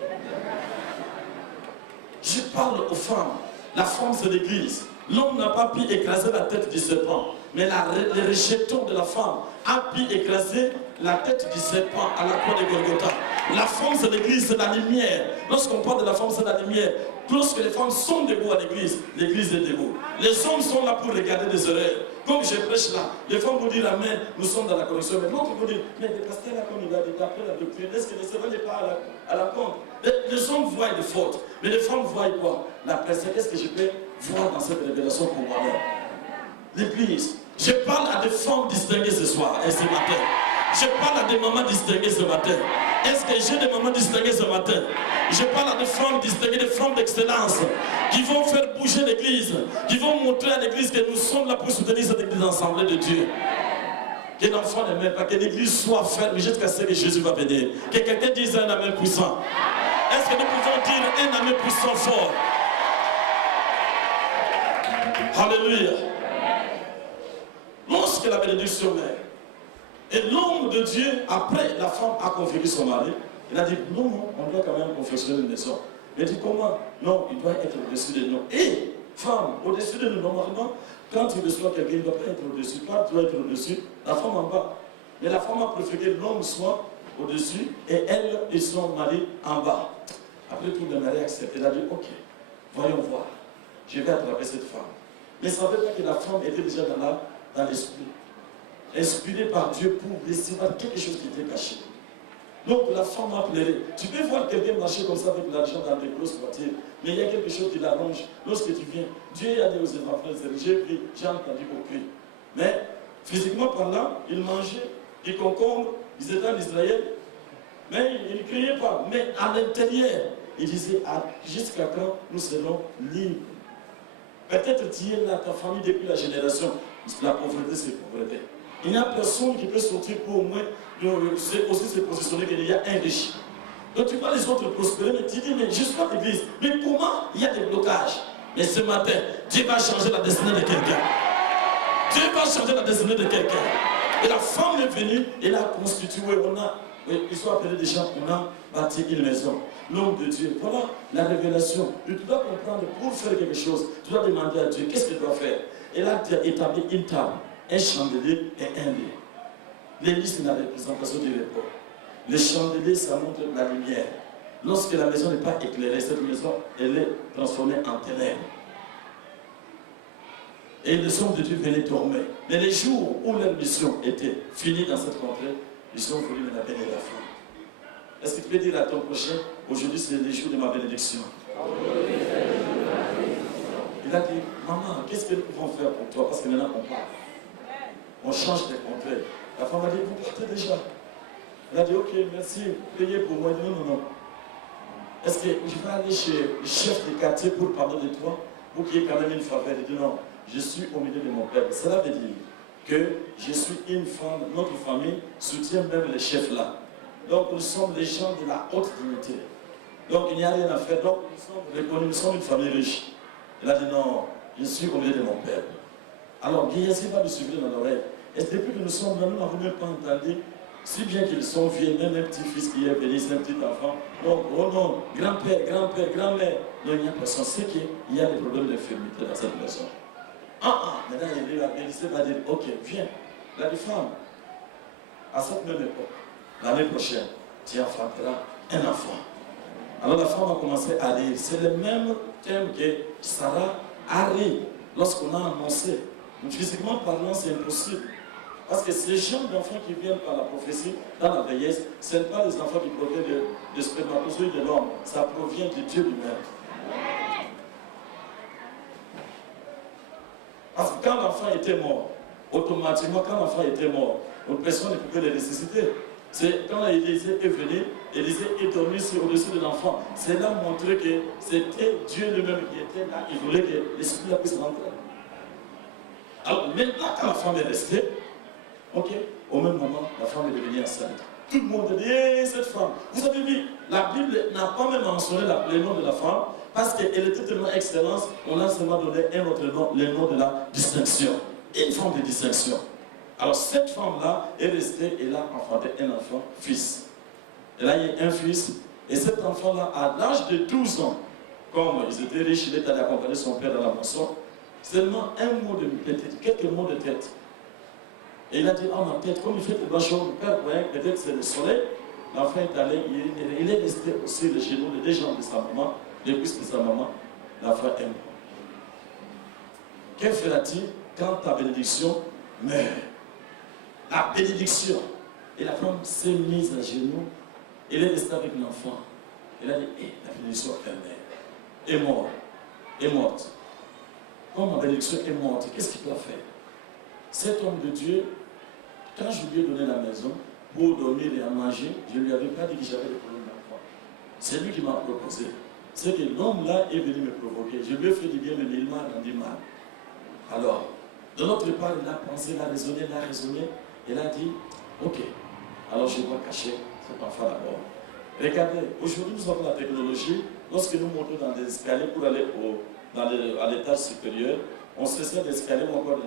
Je parle aux femmes. La femme, c'est l'église. L'homme n'a pas pu écraser la tête du serpent. Mais les rejetons de la femme a pu écraser la tête du serpent à la croix de Golgotha. La femme, c'est l'église, c'est la lumière. Lorsqu'on parle de la femme, c'est la lumière. Lorsque les femmes sont debout à l'église, l'église est debout. Les hommes sont là pour regarder des erreurs. Comme je prêche là, les femmes vous disent amen, nous sommes dans la connexion. Mais l'autre vous dit, mais le pasteur là, comme il a dit, d'après la doctrine, est-ce que le Seigneur n'est pas à la compte? Les hommes voient des fautes, mais les femmes voient quoi? La personne, qu'est-ce que je peux voir dans cette révélation pour moi-même? L'église. Je parle à des femmes distinguées ce soir et ce matin. Je parle à des mamans distinguées ce matin. Est-ce que j'ai des mamans distinguées ce matin? Je parle à des femmes distinguées, des femmes d'excellence, qui vont faire bouger l'église, qui vont montrer à l'église que nous sommes là pour soutenir cette église assemblée de Dieu. Que l'enfant ne meurt pas, que l'église soit ferme jusqu'à ce que Jésus va venir. Que quelqu'un dise un amen puissant. Est-ce que nous pouvons dire un amen puissant fort? Alléluia. Lorsque la bénédiction meurt, et l'homme de Dieu, après la femme a confirmé son mari, il a dit, non, on doit quand même confessionner une maison. Il a dit, comment? Non, il doit être au-dessus de nous. Et, femme, au-dessus de nous, normalement, quand tu reçois quelqu'un, il ne doit pas être au-dessus, pas doit être au-dessus, la femme en bas. Mais la femme a préféré que l'homme soit au-dessus, et elle et son mari en bas. Après tout, le mari a accepté, il a dit, ok, voyons voir, je vais attraper cette femme. Mais ça ne veut pas que la femme était déjà dans l'esprit. Inspirée par Dieu pour laisser voir quelque chose qui était caché. Donc la femme a pleuré. Tu peux voir quelqu'un marcher comme ça avec l'argent dans des grosses voitures, mais il y a quelque chose qui l'arrange. Lorsque tu viens, Dieu a dit aux enfants, j'ai entendu vos cris. Mais physiquement parlant, ils mangeaient, ils concombres, ils étaient en Israël, mais ils ne criaient pas. Mais à l'intérieur, ils disaient, jusqu'à quand nous serons libres? Peut-être tu es là, ta famille depuis la génération. La pauvreté, c'est la pauvreté. Il n'y a personne qui peut sortir pour au moins aussi se positionner qu'il y a un riche. Donc tu vois les autres prospérer, mais tu dis, mais je suis pas l'église. Mais comment il y a des blocages? Mais ce matin, Dieu va changer la destinée de quelqu'un. Dieu va changer la destinée de quelqu'un. Et la femme est venue, elle a constitué, ils sont appelés des gens, on a bâti une maison. L'homme de Dieu, voilà la révélation. Tu dois comprendre, pour faire quelque chose, tu dois demander à Dieu, qu'est-ce que tu dois faire? Et là, tu as établi une table, un chandelier et un lit. Les lits, c'est la représentation du repos. Le chandelier, ça montre la lumière. Lorsque la maison n'est pas éclairée, cette maison, elle est transformée en ténèbres. Et les hommes de Dieu venaient dormir. Mais les jours où leur mission était finie dans cette contrée, ils sont venus me la bénir la femme. Est-ce que tu peux dire à ton prochain, aujourd'hui c'est le jour de ma bénédiction? Il a dit, maman, qu'est-ce que nous pouvons faire pour toi? Parce que maintenant on part. On change de contrée. La femme a dit, vous partez déjà. Elle a dit, ok, merci, payez pour moi. Il dit, non. Est-ce que je vais aller chez le chef de quartier pour parler de toi, pour qu'il y ait quand même une faveur? Il dit, non, je suis au milieu de mon peuple. Cela veut dire que je suis une femme, notre famille soutient même les chefs là. Donc nous sommes les gens de la haute dignité. Donc il n'y a rien à faire. Donc nous sommes reconnus, nous sommes une famille riche. Il a dit, non, je suis au milieu de mon peuple. Alors Guillaume va me suivre dans l'oreille. Et depuis que nous sommes là, nous n'avons même pas entendu, si bien qu'ils sont vieux, même un petit-fils qui est venu, un petit enfant. Donc, oh non, grand-père, grand-mère. Non, il n'y a personne. C'est qu'il y a des problèmes d'infirmité dans cette maison. Maintenant, la Bénédicte va dire, ok, viens. La femme, à cette même époque, l'année prochaine, tu enfanteras un enfant. Alors la femme a commencé à rire. C'est le même thème que Sarah a ri lorsqu'on a annoncé. Physiquement parlant, c'est impossible. Parce que ces gens d'enfants qui viennent par la prophétie, dans la vieillesse, ce n'est pas les enfants qui proviennent de spermatozoïdes de l'homme, ça provient de Dieu lui-même. Parce que quand l'enfant était mort, automatiquement, quand l'enfant était mort, personne ne pouvait le ressusciter. C'est quand Élisée est venu, Élisée est dormi au-dessus de l'enfant. C'est là montrer que c'était Dieu lui-même qui était là, il voulait que l'esprit puisse rentrer. Alors maintenant, quand la femme est restée, ok, au même moment, la femme est devenue enceinte. Tout le monde dit, cette femme. Vous avez vu, la Bible n'a pas même mentionné le nom de la femme, parce qu'elle était tellement excellente, on a seulement donné un autre nom, le nom de la distinction. Une forme de distinction. Alors cette femme-là est restée, elle a enfanté un enfant, fils. Elle a eu un fils, et cet enfant-là, à l'âge de 12 ans, comme ils étaient riches, il est allé accompagner son père dans la moisson, seulement un mot de tête, quelques mots de tête. Et il a dit, ma tête, comme il fait de blancheur, le père voyait que peut-être c'est le soleil. L'enfant est allé, il est resté aussi le genou, les deux jambes de sa maman, les cuisses de sa maman. L'enfant est mort. Que fera-t-il quand ta bénédiction meurt? La bénédiction. Et la femme s'est mise à genoux. Elle est restée avec l'enfant. Elle a dit, la bénédiction est morte. Est morte. Quand ma bénédiction est morte, qu'est-ce qu'il doit faire? Cet homme de Dieu, quand je lui ai donné la maison pour dormir et à manger, je ne lui avais pas dit que j'avais des problèmes d'enfant. C'est lui qui m'a proposé. C'est que l'homme-là est venu me provoquer. Je lui ai fait du bien, mais il m'a rendu mal. Alors, de notre part, il a pensé, il a raisonné, il a dit, ok, alors je dois cacher cet enfant d'abord. Regardez, aujourd'hui nous avons la technologie, lorsque nous montons dans des escaliers pour aller à l'étage supérieur, on se sert d'escalier ou encore de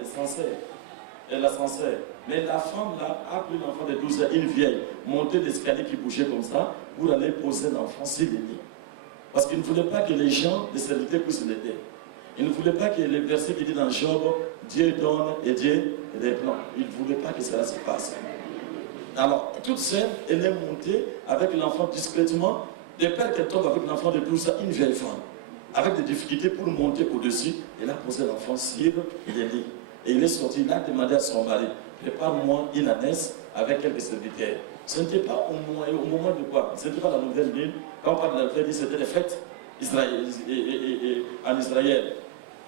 l'ascenseur. Mais la femme là a pris l'enfant de 12 ans, une vieille, monter l'escalier qui bougeait comme ça, pour aller poser l'enfant sur les lits. Parce qu'il ne voulait pas que les gens de serviteurs puissent l'aider. Il ne voulait pas que le verset qui dit dans Job, Dieu donne et Dieu reprend. Il ne voulait pas que cela se passe. Alors, toute seule, elle est montée avec l'enfant discrètement, de peur qu'elle tombe avec l'enfant de 12 ans, une vieille femme. Avec des difficultés pour monter au-dessus, elle a posé l'enfant sur les lits. Et il est sorti, il a demandé à son mari, prépare-moi une ânesse avec quelques serviteurs. Ce n'était pas au moment de quoi? Ce n'était pas la nouvelle lune. Quand on parle de la fête, c'était les fêtes en Israël.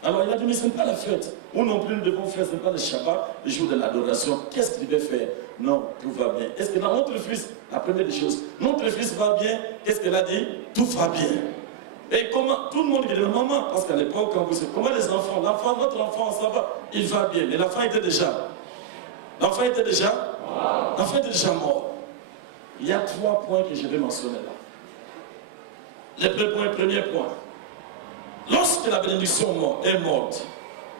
Alors il a dit, mais ce n'est pas la fête. Nous non plus, nous devons faire, ce n'est pas le Shabbat, le jour de l'adoration. Qu'est-ce qu'il devait faire? Non, tout va bien. Est-ce que dans notre fils, la première des choses, notre fils va bien? Qu'est-ce qu'elle a dit? Tout va bien. Et comment, tout le monde dit, maman, parce qu'à l'époque, quand vous savez, comment les enfants, notre enfant, ça va, il va bien. Mais l'enfant était déjà mort. Il y a 3 points que je vais mentionner là. Le premier point. Lorsque la bénédiction est morte,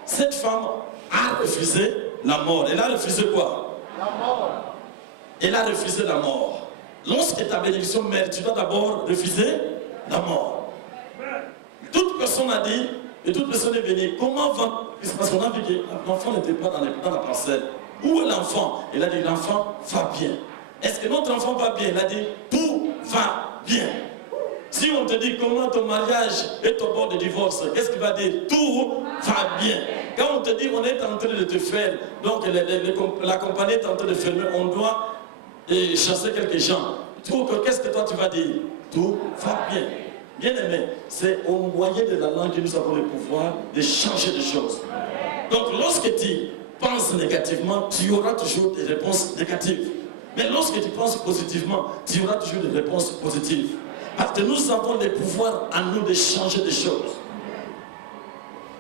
cette femme a refusé la mort. Elle a refusé quoi? La mort. Elle a refusé la mort. Lorsque ta bénédiction meurt, tu dois d'abord refuser la mort. Toute personne a dit, et toute personne est venue, comment va? Parce qu'on a vu que l'enfant n'était pas dans la parcelle. Où est l'enfant? Elle a dit, l'enfant va bien. Est-ce que notre enfant va bien? Elle a dit, tout va bien. Si on te dit comment ton mariage est au bord de divorce, qu'est-ce qu'il va dire? Tout va bien. Quand on te dit on est en train de te faire, donc la compagnie est en train de fermer, on doit chasser quelques gens. Qu'est-ce que toi tu vas dire? Tout va bien. Bien aimé, c'est au moyen de la langue que nous avons le pouvoir de changer les choses. Donc lorsque tu penses négativement, tu auras toujours des réponses négatives. Mais lorsque tu penses positivement, tu auras toujours des réponses positives. Parce que nous avons le pouvoir à nous de changer des choses.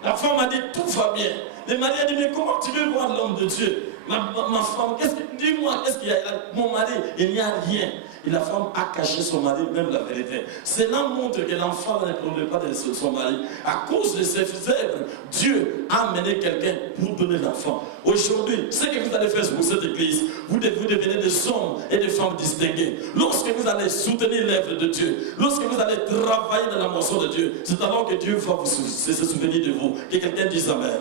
La femme a dit, tout va bien. Le mari a dit, mais comment tu veux voir l'homme de Dieu? Ma femme, dis-moi, qu'est-ce qu'il y a? Mon mari, il n'y a rien. Et la femme a caché son mari, même la vérité. Cela montre que l'enfant ne prendrait pas de son mari. À cause de ses œuvres, Dieu a amené quelqu'un pour donner l'enfant. Aujourd'hui, ce que vous allez faire pour cette église, vous devenez des hommes et des femmes distingués. Lorsque vous allez soutenir l'œuvre de Dieu, lorsque vous allez travailler dans la moisson de Dieu, c'est alors que Dieu va se souvenir de vous. Que quelqu'un dise Amen.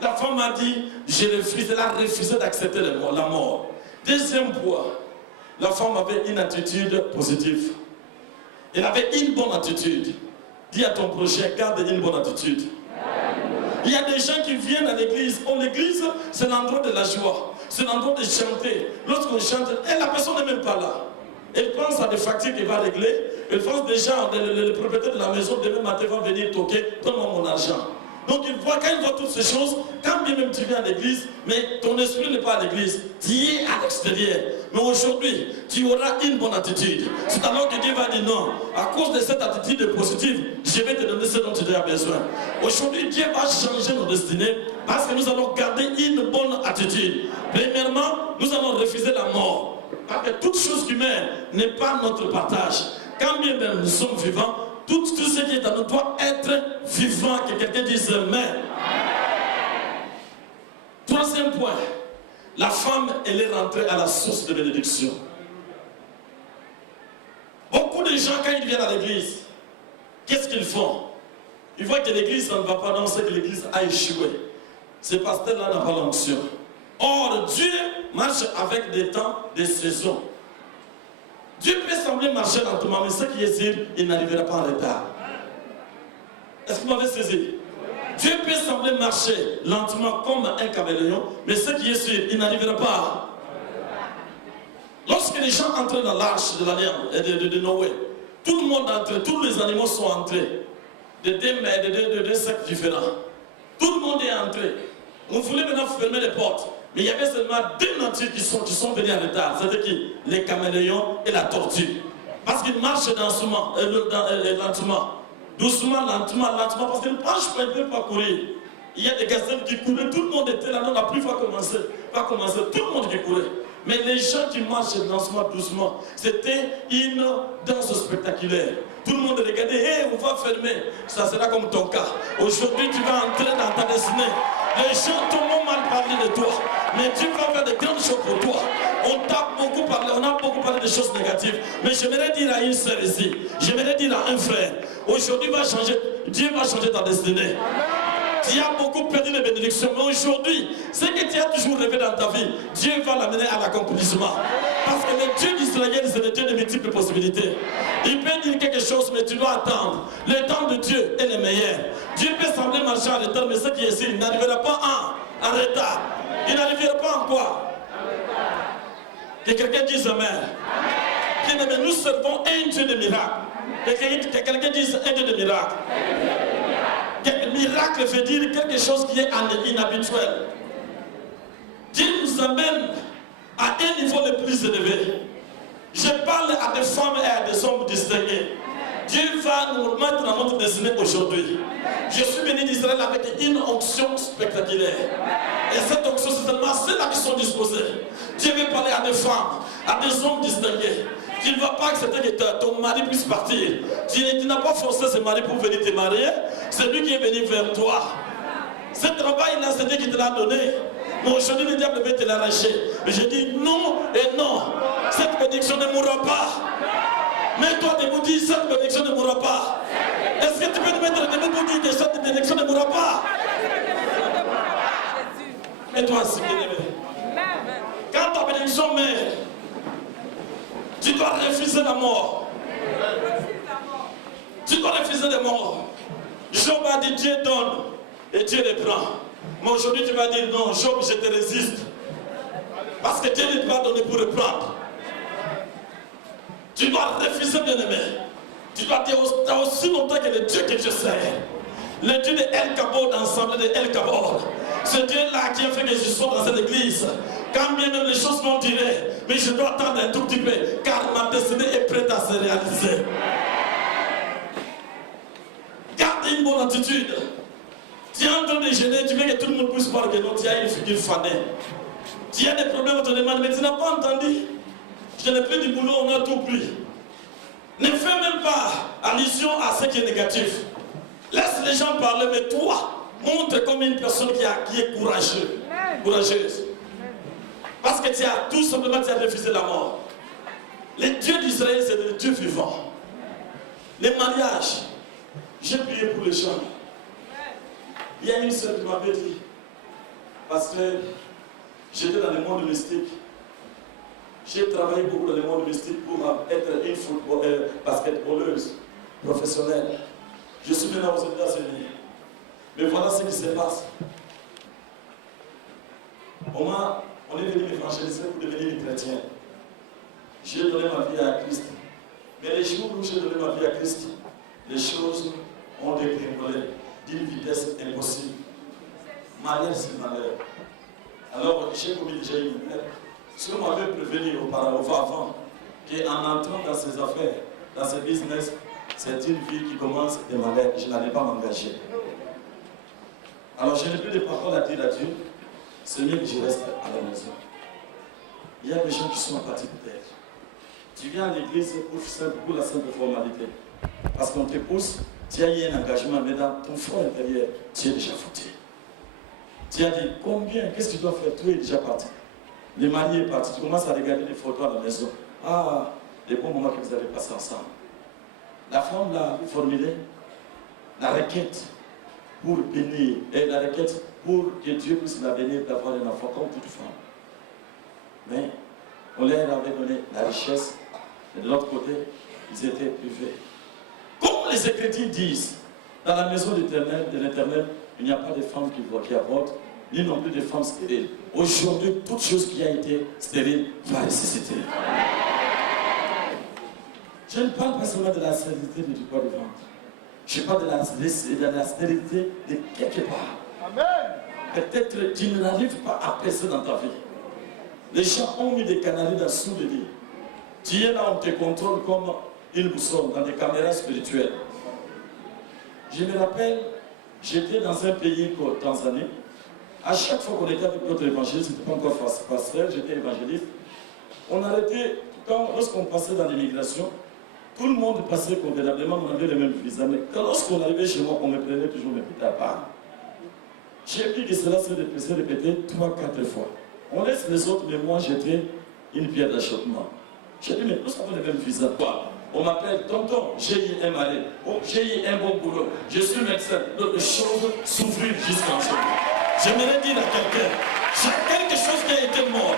La femme a dit, elle a refusé d'accepter la mort. Deuxième point, la femme avait une attitude positive. Elle avait une bonne attitude. Dis à ton prochain, garde une bonne attitude. Il y a des gens qui viennent à l'église. Oh, l'église, c'est l'endroit de la joie. C'est l'endroit de chanter. Lorsqu'on chante, la personne n'est même pas là. Elle pense à des factures qu'il va régler. Elle pense déjà, le propriétaire de la maison, demain matin, va venir toquer, donne-moi mon argent. Donc quand il voit toutes ces choses, quand bien même tu viens à l'église, mais ton esprit n'est pas à l'église, tu es à l'extérieur. Mais aujourd'hui, tu auras une bonne attitude. C'est alors que Dieu va dire non. À cause de cette attitude positive, je vais te donner ce dont tu as besoin. Aujourd'hui, Dieu va changer nos destinées parce que nous allons garder une bonne attitude. Premièrement, nous allons refuser la mort. Parce que toute chose humaine n'est pas notre partage. Quand bien même nous sommes vivants, tout ce qui est à nous doit être vivant. Que quelqu'un dise Amen. Troisième point, la femme, elle est rentrée à la source de bénédiction. Beaucoup de gens, quand ils viennent à l'église, qu'est-ce qu'ils font? Ils voient que l'église, ça ne va pas, non, c'est que l'église a échoué. Ce pasteur-là n'a pas l'onction. Or, Dieu marche avec des temps, des saisons. Dieu peut sembler marcher lentement, mais ce qui est sûr, il n'arrivera pas en retard. Est-ce que vous m'avez saisi? Dieu peut sembler marcher lentement comme un caméléon, mais ce qui est sûr, il n'arrivera pas. Lorsque les gens entrent dans l'arche de l'Alliance de Noé, tout le monde entre, tous les animaux sont entrés, de deux sectes différents. Tout le monde est entré. On voulait maintenant fermer les portes. Mais il y avait seulement deux natures qui sont venues en retard. C'était qui? Les caméléons et la tortue. Parce qu'ils marchent lentement. Doucement, lentement, parce qu'ils ne marchent pas, ils ne peuvent pas courir. Il y a des gazelles qui couraient, tout le monde était là, non, la pluie va commencer, tout le monde qui courait. Mais les gens qui marchent doucement, c'était une danse spectaculaire. Tout le monde regardait, hé, on va fermer. Ça sera comme ton cas. Aujourd'hui, tu vas entrer dans ta destinée. Les gens t'ont mal parlé de toi, mais Dieu va faire de grandes choses pour toi. On a beaucoup parlé de choses négatives, mais j'aimerais dire à une sœur ici, j'aimerais dire à un frère, aujourd'hui Dieu va changer ta destinée. Tu as beaucoup perdu les bénédictions, mais aujourd'hui, ce que tu as toujours rêvé dans ta vie, Dieu va l'amener à l'accomplissement. Parce que le Dieu d'Israël, c'est le Dieu de multiples possibilités. Il peut dire quelque chose, mais tu dois attendre. Le temps de Dieu est le meilleur. Dieu peut sembler marcher en retard, mais ce qui est ici, il n'arrivera pas en retard. Il n'arrivera pas en quoi? Que quelqu'un dise Amen. Bien-aimé, nous servons un Dieu de miracles. Que quelqu'un dise un Dieu de miracles. Miracle veut dire quelque chose qui est inhabituel. Dieu nous amène à un niveau le plus élevé. Je parle à des femmes et à des hommes distingués. Dieu va nous mettre dans notre destinée aujourd'hui. Je suis venu d'Israël avec une onction spectaculaire. Et cette onction, c'est seulement ceux-là qui sont disposés. Dieu veut parler à des femmes, à des hommes distingués. Tu ne vas pas accepter que ton mari puisse partir. Tu n'as pas forcé ce mari pour venir te marier. C'est lui qui est venu vers toi. Ce travail-là, c'est Dieu qui te l'a donné. Mais aujourd'hui, le diable veut te l'arracher. Mais je dis non et non. Cette bénédiction ne mourra pas. Mais toi, debout, dis, cette bénédiction ne mourra pas. Est-ce que tu peux te mettre debout pour dire que cette bénédiction ne mourra pas? Mets-toi assis, bien-aimé. Quand ta bénédiction meurt, tu dois refuser la mort. Tu dois refuser la mort. Job a dit Dieu donne et Dieu les prend. Mais aujourd'hui tu vas dire non, Job, je te résiste. Parce que Dieu ne t'a pas donné pour reprendre. Tu dois refuser, bien-aimé. Tu dois dire aussi longtemps que le Dieu que je sais. Le Dieu de El Kabod, ensemble de El Kabod. Ce Dieu-là qui a fait que je sois dans cette église. Quand bien même les choses m'ont tiré, mais je dois attendre un tout petit peu, car ma destinée est prête à se réaliser. Garde une bonne attitude. Tu es en train de gêner, tu veux que tout le monde puisse voir que non, tu as une figure fanée. Tu as des problèmes, on te demande, mais tu n'as pas entendu. Je n'ai plus du boulot, on a tout pris. Ne fais même pas allusion à ce qui est négatif. Laisse les gens parler, mais toi, montre comme une personne qui est courageuse. Parce que tu as tout simplement refusé la mort. Le Dieu d'Israël, c'est le Dieu vivant. Les mariages, j'ai prié pour les gens. Il y a une sœur qui m'avait dit, pasteur, j'étais dans le monde mystique. J'ai travaillé beaucoup dans le monde mystique pour être une basketballeuse professionnelle. Je suis maintenant aux États-Unis. Mais voilà ce qui se passe. On est venu m'évangéliser pour devenir chrétien. J'ai donné ma vie à Christ. Mais les jours où j'ai donné ma vie à Christ, les choses ont dégringolé d'une vitesse impossible. Malheur, c'est malheur. Alors, j'ai commis déjà une erreur. Si on m'avait prévenu auparavant qu'en entrant dans ces affaires, dans ce business, c'est une vie qui commence de malheur, je n'allais pas m'engager. Alors, je n'ai plus de paroles à dire à Dieu. C'est mieux que je reste à la maison. Il y a des gens qui sont partis peut-être. Tu viens à l'église pour la simple formalité. Parce qu'on te pousse, tu as eu un engagement, mais dans ton fond intérieur, tu es déjà foutu. Tu as dit combien, qu'est-ce que tu dois faire? Tout est déjà parti. Le mari est parti, tu commences à regarder les photos à la maison. Ah, les bons moments que vous avez passés ensemble. La femme l'a formulé, la requête pour bénir, et la requête pour que Dieu puisse la bénir d'avoir un enfant comme toute femme. Mais on leur avait donné la richesse, et de l'autre côté, ils étaient privés. Comme les Écritures disent, dans la maison de l'Éternel, il n'y a pas de femmes qui avortent, ni non plus de femmes stériles. Aujourd'hui, toute chose qui a été stérile va ressusciter. Je ne parle pas seulement de la stérilité du poids du ventre. Je parle de la stérilité de quelque part. Amen. Peut-être tu n'arrives pas à passer dans ta vie. Les gens ont mis des canaries dessous le lit. Tu es là, on te contrôle comme une boussole dans des caméras spirituelles. Je me rappelle, j'étais dans un pays comme Tanzanie. À chaque fois qu'on était avec notre évangéliste, c'était pas encore pasteur, j'étais évangéliste. On arrêtait, lorsqu'on passait dans l'immigration, tout le monde passait convenablement, on avait le même visa. Mais lorsqu'on arrivait chez moi, on me prenait toujours mes petits à part. J'ai vu que cela s'est répété 3-4 fois. On laisse les autres, mais moi j'étais une pierre d'achoppement. J'ai dit, mais nous avons le même visa. On m'appelle tonton, j'ai eu un mari, j'ai eu un bon boulot, je suis médecin. Les choses s'ouvrirent jusqu'à aujourd'hui. J'aimerais dire à quelqu'un, j'ai quelque chose qui a été mort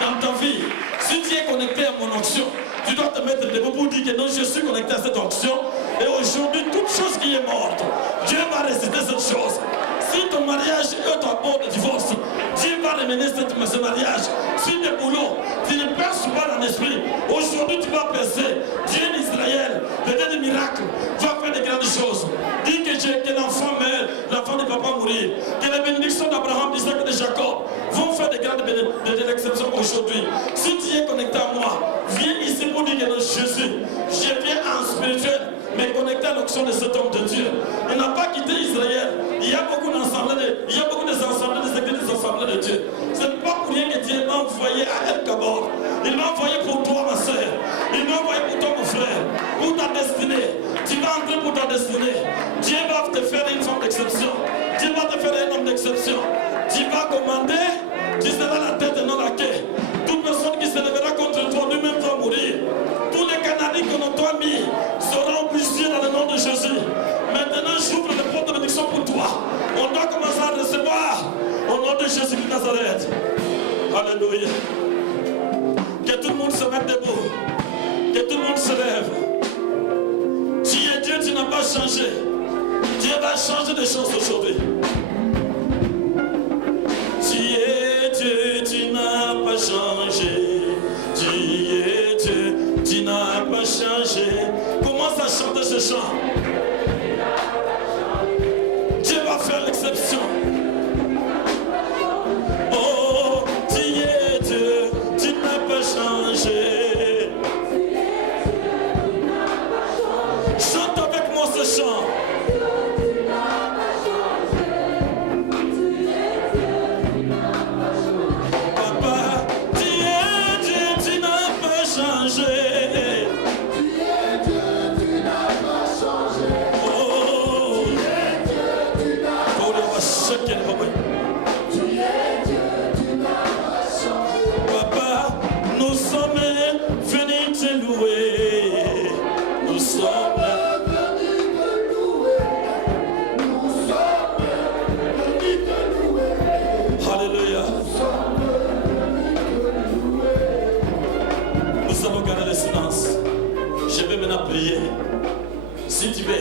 dans ta vie. Si tu es connecté à mon onction, tu dois te mettre debout pour dire que non, je suis connecté à cette onction. Et aujourd'hui, toute chose qui est morte, Dieu va réciter cette chose. Si ton mariage est à bord de divorce, Dieu va ramener ce mariage. Si le boulot, tu ne perces pas dans l'esprit, aujourd'hui tu vas percer. Dieu d'Israël, le Dieu des miracles, va faire de grandes choses. Dis que l'enfant meurt, l'enfant ne va pas mourir. Que les bénédictions d'Abraham, d'Isaac et de Jacob vont faire de grandes exceptions aujourd'hui. Si tu es connecté à moi, viens ici pour dire que non, Jésus, je viens en spirituel, mais connecté à l'onction de cet homme de Dieu. Il n'a pas quitté Israël. Il y a beaucoup d'assemblées, il y a beaucoup d'assemblées, des églises, des assemblées de Dieu. Ce n'est pas pour rien que Dieu m'a envoyé à El Kabor. Il m'a envoyé pour toi, ma soeur. Il m'a envoyé pour toi, mon frère. Pour ta destinée. Tu vas entrer pour ta destinée. Dieu va te faire une femme d'exception. Dieu va te faire un homme d'exception. Tu vas commander, tu seras la tête et non la queue. Toute personne qui se lèvera contre toi, lui-même va mourir. Tous les canaries que nous t'avons mis seront obligés dans le nom de Jésus. Maintenant, j'ouvre les portes de bénédiction pour toi. On doit commencer à recevoir au nom de Jésus de Nazareth. Alléluia. Que tout le monde se mette debout. Que tout le monde se lève. Tu es Dieu, tu n'as pas changé. Dieu va changer des choses aujourd'hui. Tu es Dieu, tu n'as pas changé. Tu es Dieu, tu n'as pas changé. Commence à chanter ce chant. Dieu va faire l'exception. Oh, tu es Dieu, tu n'as pas changé. Chante avec moi ce chant. Papa, tu es Dieu, tu n'as pas changé. Tu es Dieu, tu n'as pas changé. prier. Si tu veux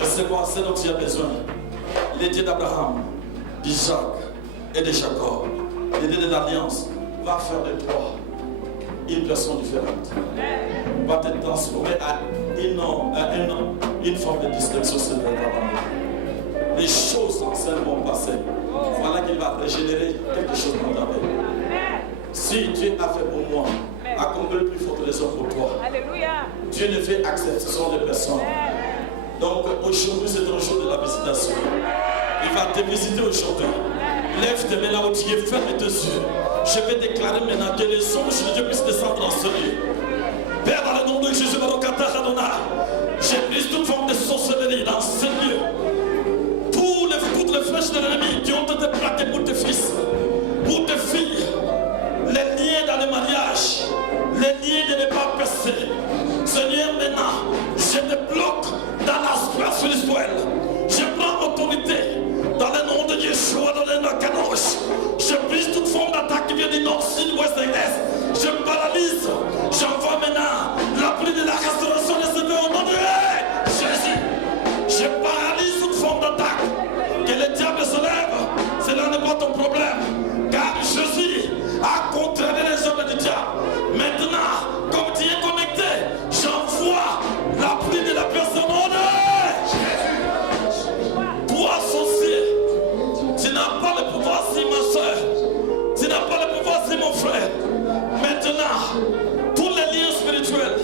recevoir ce dont tu as besoin, le Dieu d'Abraham, d'Isaac et de Jacob, le Dieu de l'Alliance, va faire de toi une personne différente. Va te transformer à une forme de distinction sur le travail. Les choses anciennes vont passer. Voilà qu'il va régénérer quelque chose dans ta vie. Si Dieu a fait pour moi, accomplir le plus forte raison pour toi. Alléluia. Dieu ne fait accepter, ce sont des personnes. Donc aujourd'hui, c'est un jour de la visitation. Il va te visiter aujourd'hui. Lève tes mains là où tu es, ferme tes yeux. Je vais déclarer maintenant que les anges de Dieu puissent descendre dans ce lieu. Père, dans le nom de Jésus, j'ai pris toute forme de sorcellerie dans ce lieu. Toutes les flèches de l'ennemi qui ont été plaquées pour tes fils, pour tes filles, les liens dans le mariage, les liens de ne pas percer. Seigneur, maintenant, je te bloque dans l'aspect spirituel. Je prends autorité dans le nom de Yeshua, dans le nom de Kadosh. Je brise toute forme d'attaque qui vient du nord, sud, ouest et est. Je paralyse. J'envoie maintenant la pluie de la restauration de ce au nom de Jésus. Je paralyse toute forme d'attaque. Que le diable se lève, cela n'est pas ton problème. Car Jésus a contrarié les œuvres du diable. Maintenant, comme tu es connecté, j'envoie la pluie de la personne au nom de Jésus. Toi, sorcier, tu n'as pas le pouvoir si ma soeur. Tu n'as pas le pouvoir si mon frère. Maintenant, tous les liens spirituels,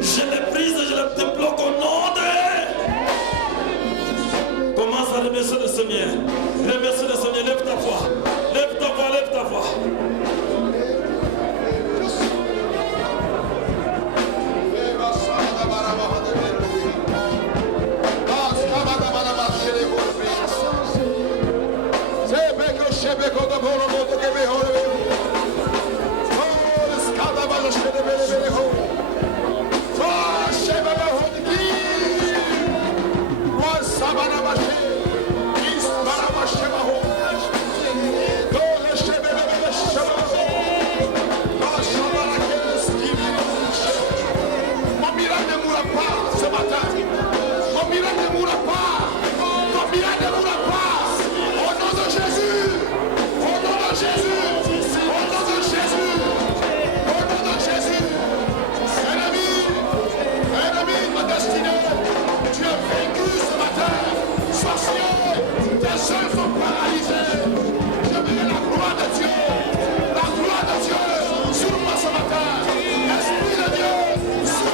je les brise et je les débloque au nom de. Commence à remercier le Seigneur. Remercie le Seigneur. Lève ta voix. Lève ta voix, lève ta voix. Esprit de Dieu, sur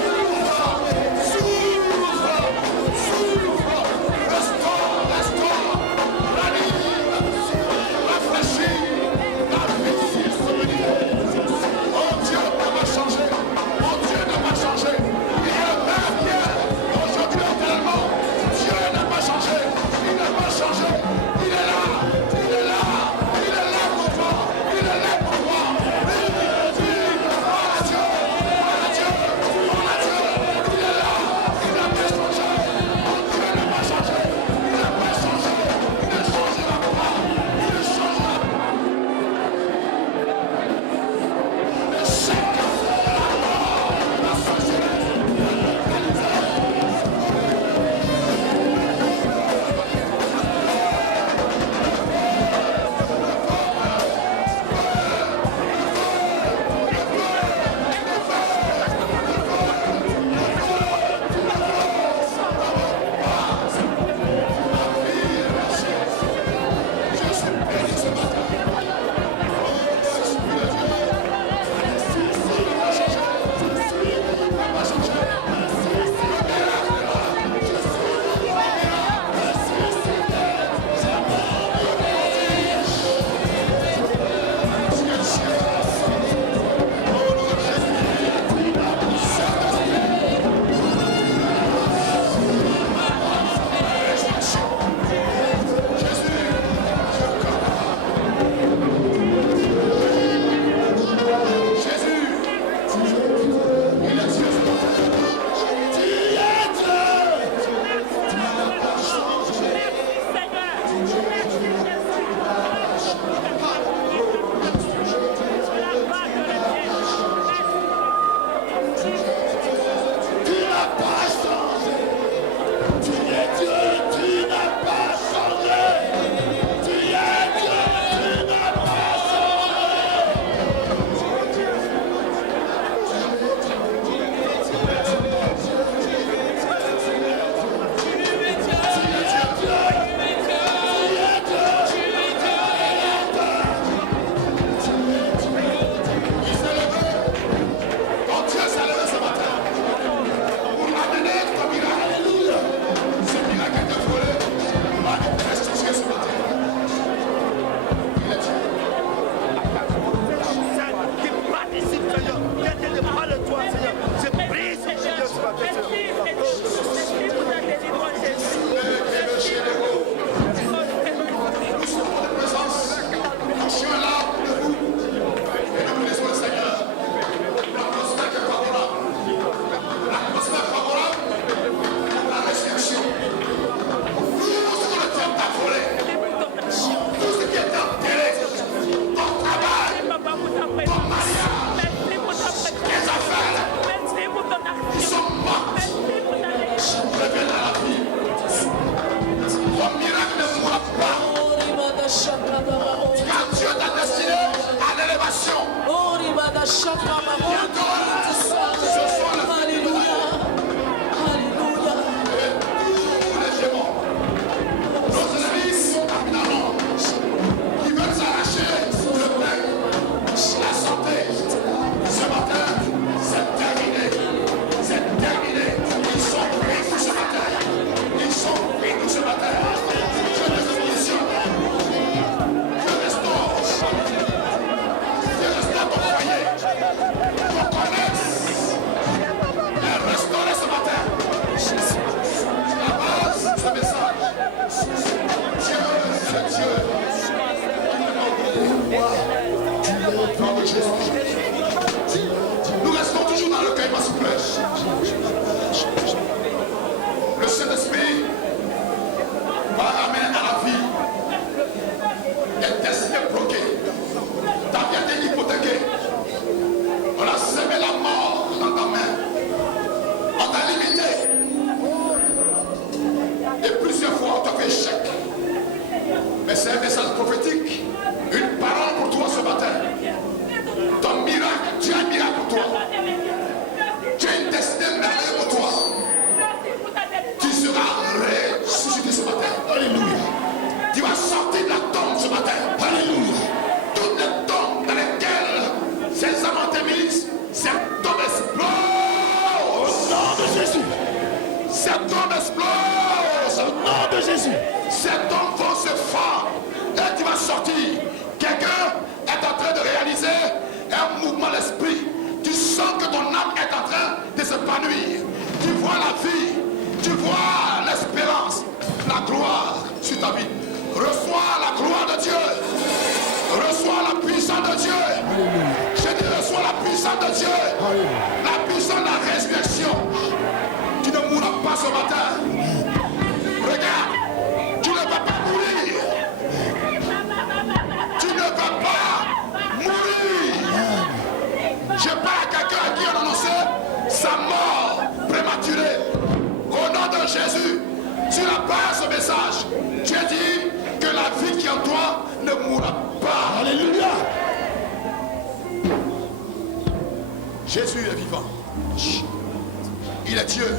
Cet homme explose. Au nom de Jésus. Cet homme va se fendre et tu vas sortir. Quelqu'un est en train de réaliser un mouvement d'esprit. Tu sens que ton âme est en train de s'épanouir. Tu vois la vie, tu vois l'espérance, la gloire sur ta vie. Reçois la gloire de Dieu. Reçois la puissance de Dieu. Je dis reçois la puissance de Dieu. La puissance de la résurrection. Tu ne mourras pas ce matin. Regarde, tu ne vas pas mourir. Tu ne vas pas mourir. Je parle à quelqu'un à qui on a annoncé sa mort prématurée. Au nom de Jésus, tu n'as pas ce message. Tu as dit que la vie qui est en toi ne mourra pas. Alléluia. Jésus est vivant. Il est Dieu.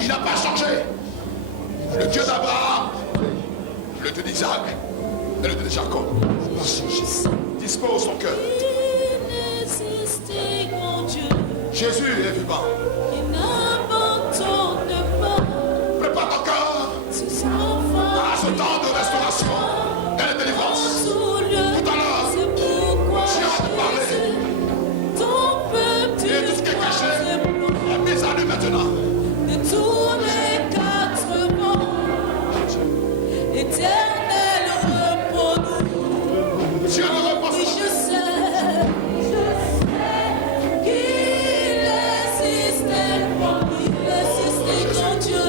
Il n'a pas changé. Le Dieu d'Abraham, le Dieu d'Isaac et le Dieu de Jacob. Dispose son cœur. Jésus est vivant. Prépare ton cœur à ce temps de restauration et de délivrance. Tout à l'heure, Dieu va te parler. Et tout ce qui est caché est mis à lui maintenant. De tous les 4 vents, éternel repos nous. Dieu ne repose Oui, pas. je sais qu'il existe grand Dieu.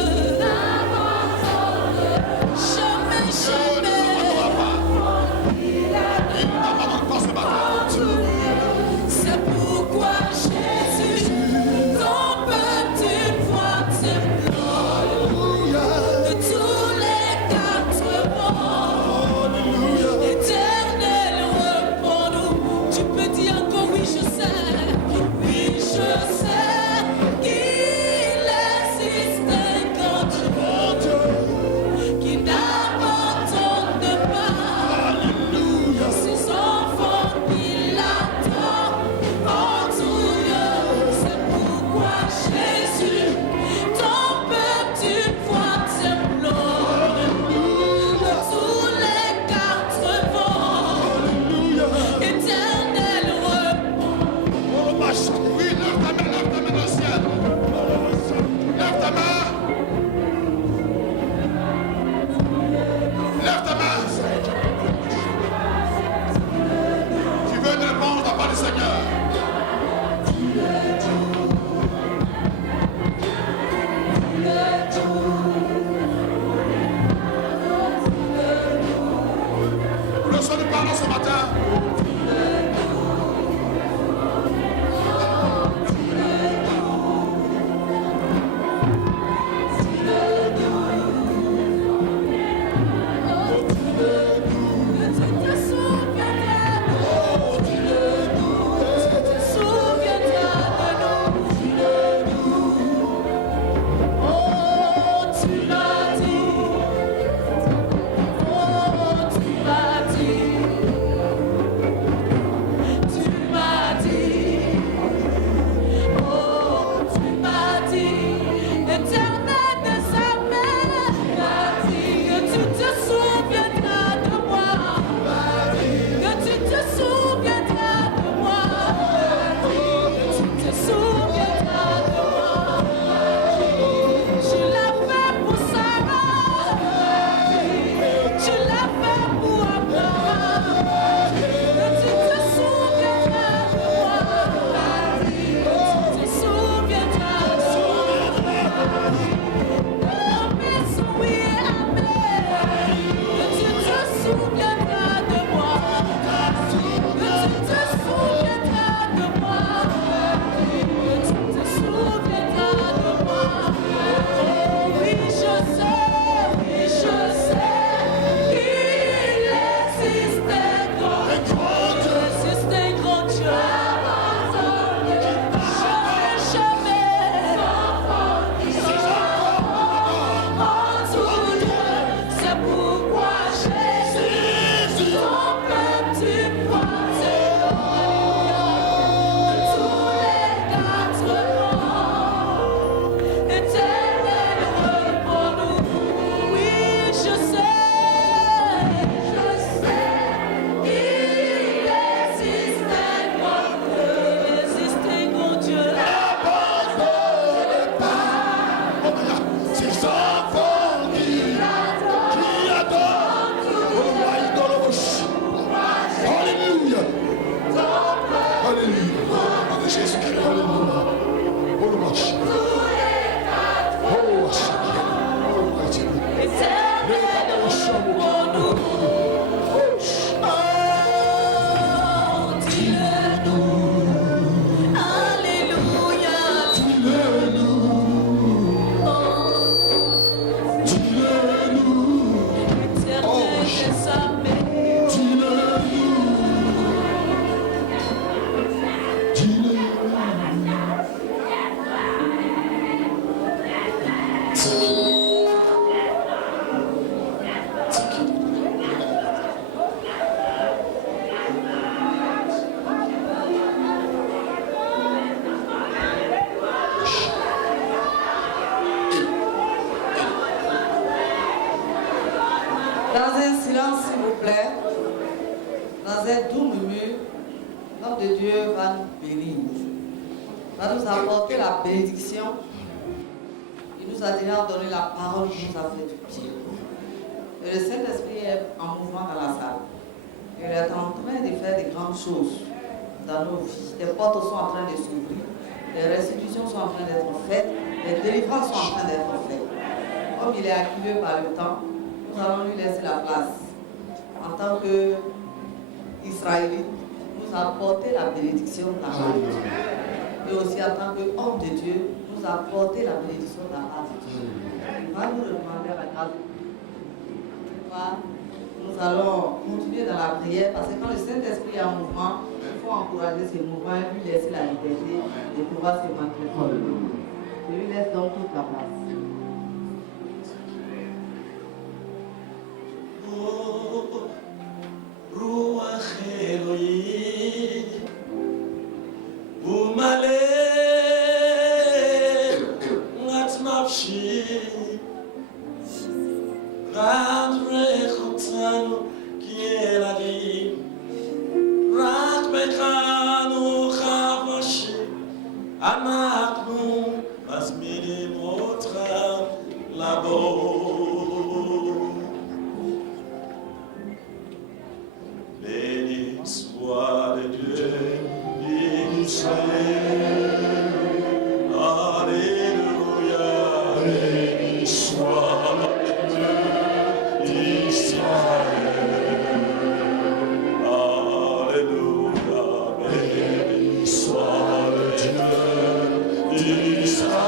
Jamais, Dieu ne jamais. t'abandonnera pas. Il ne t'abandonne pas ce matin. C'est pourquoi Jésus, ton peuple, voit tes plans. De tous les 4 vents, éternel repos nous. Tu peux dire encore oui, je sais qu'il existe un grand Dieu qui n'abandonne pas ses enfants qu'il attend en tout lieu. C'est pourquoi Jésus, ton peuple, tu vois tes plans. De tous les 4 vents, éternel repos. Oui, lève ta main dans le ciel. Lève ta main. Lève ta main. Tu veux une réponse de la part du Seigneur. Le soir nous parlons ce matin. Éternel Dans un silence, s'il vous plaît, dans un doux murmure, l'homme de Dieu va nous bénir, va nous apporter la bénédiction. Il nous a déjà donné la parole qui nous a fait du bien. Et le Saint-Esprit est en mouvement dans la salle. Il est en train de faire des grandes choses dans nos vies. Les portes sont en train de s'ouvrir, les restitutions sont en train d'être faites, les délivrances sont en train d'être faites. Comme il est acculé par le temps, nous allons lui laisser la place. En tant qu'Israélite, nous apporter la bénédiction de la part de Dieu. Et aussi en tant qu'homme de Dieu, nous apporter la bénédiction de la part de Dieu. Il va nous demander à la grâce. Nous allons continuer dans la prière parce que quand le Saint-Esprit est en mouvement, il faut encourager ce mouvement et lui laisser la liberté de pouvoir se manifester. Je lui laisse donc toute la place. Béni soit le Dieu d'Israël. Alléluia. Béni soit le Dieu d'Israël. Alléluia. Béni soit le Dieu d'Israël.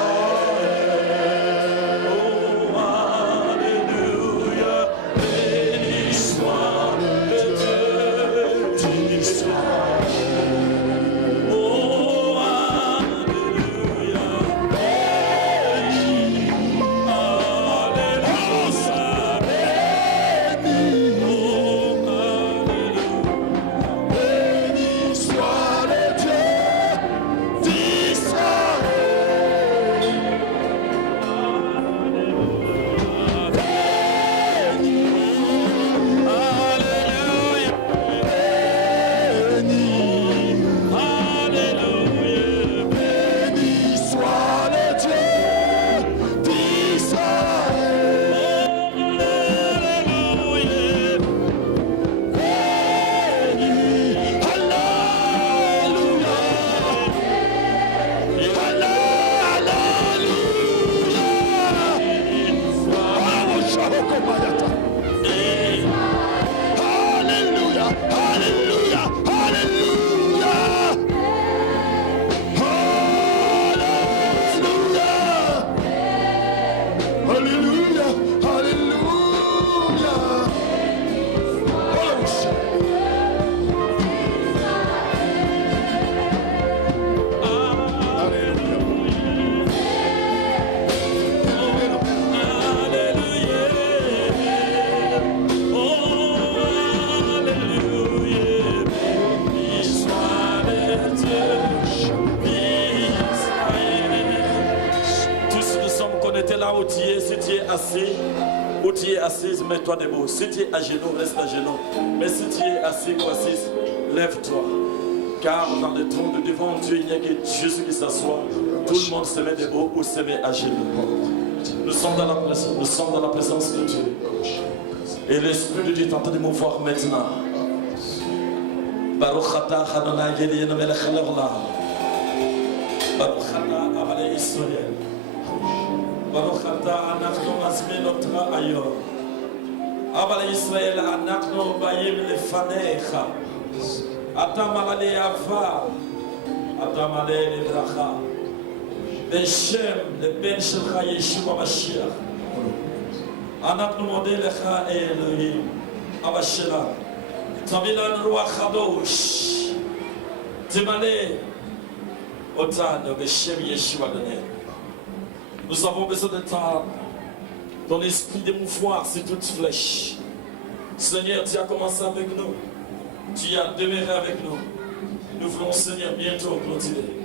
Où tu es assise, mets-toi debout. Si tu es à genoux, reste à genoux. Mais si tu es assis ou assise, lève-toi. Car dans le trône de devant Dieu, il n'y a que Jésus qui s'assoit. Tout le monde se met debout ou se met à genoux. Nous sommes dans la présence de Dieu. Et l'Esprit de Dieu est en train de mouvoir maintenant. Baruch atah Adonai Eloheinu melech haolam. Baruchata Abale Israël. Baruchata Anachno Mazmenotra Ayor. Abale Israël Anachno Bayim Lefanecha. Atamale Ava. Atamale Lebracha. Beshem le Ben Shelcha Yeshua Mashiach. Anachno Modelecha Elohim. Abashela. Tamilan Ruach Hadosh. Timale. Otan Beshem Yeshua Daniel. Nous avons besoin de ton esprit d'émouvoir sur toute flèche. Seigneur, tu as commencé avec nous. Tu as demeuré avec nous. Nous voulons, Seigneur, bientôt clôturer.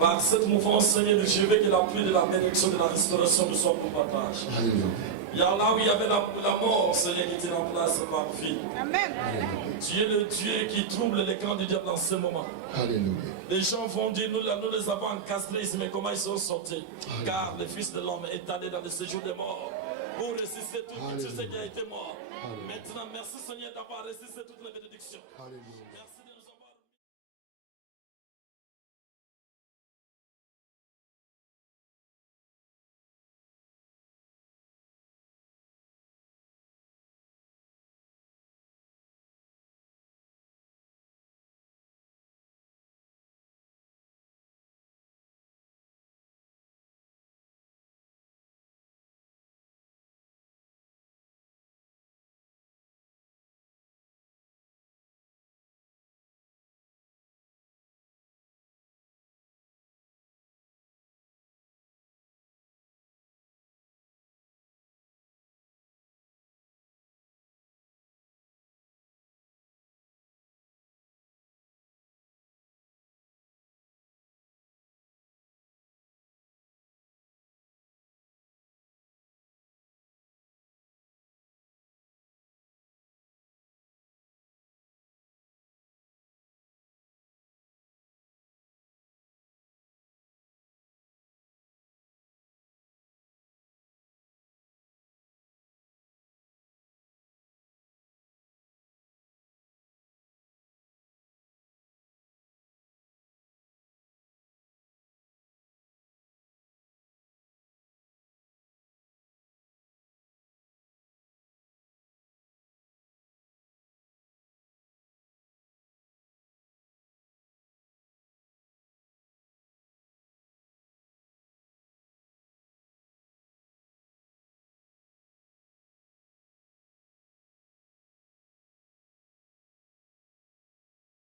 Par cette mouvance, Seigneur, je veux que la pluie de la bénédiction de la restauration nous soit pour partage. Il y a là où il y avait la mort, Seigneur, qui était en place par vie. Amen. Tu es le Dieu qui trouble les camps du diable dans ce moment. Alléluia. Les gens vont dire, nous les avons encastrés, mais comment ils sont sortis? Alléluia. Car le Fils de l'homme est allé dans le séjour des morts pour ressusciter tout ce qui a été mort. Alléluia. Maintenant, merci Seigneur d'avoir ressuscité toutes les bénédictions. Alléluia. Merci.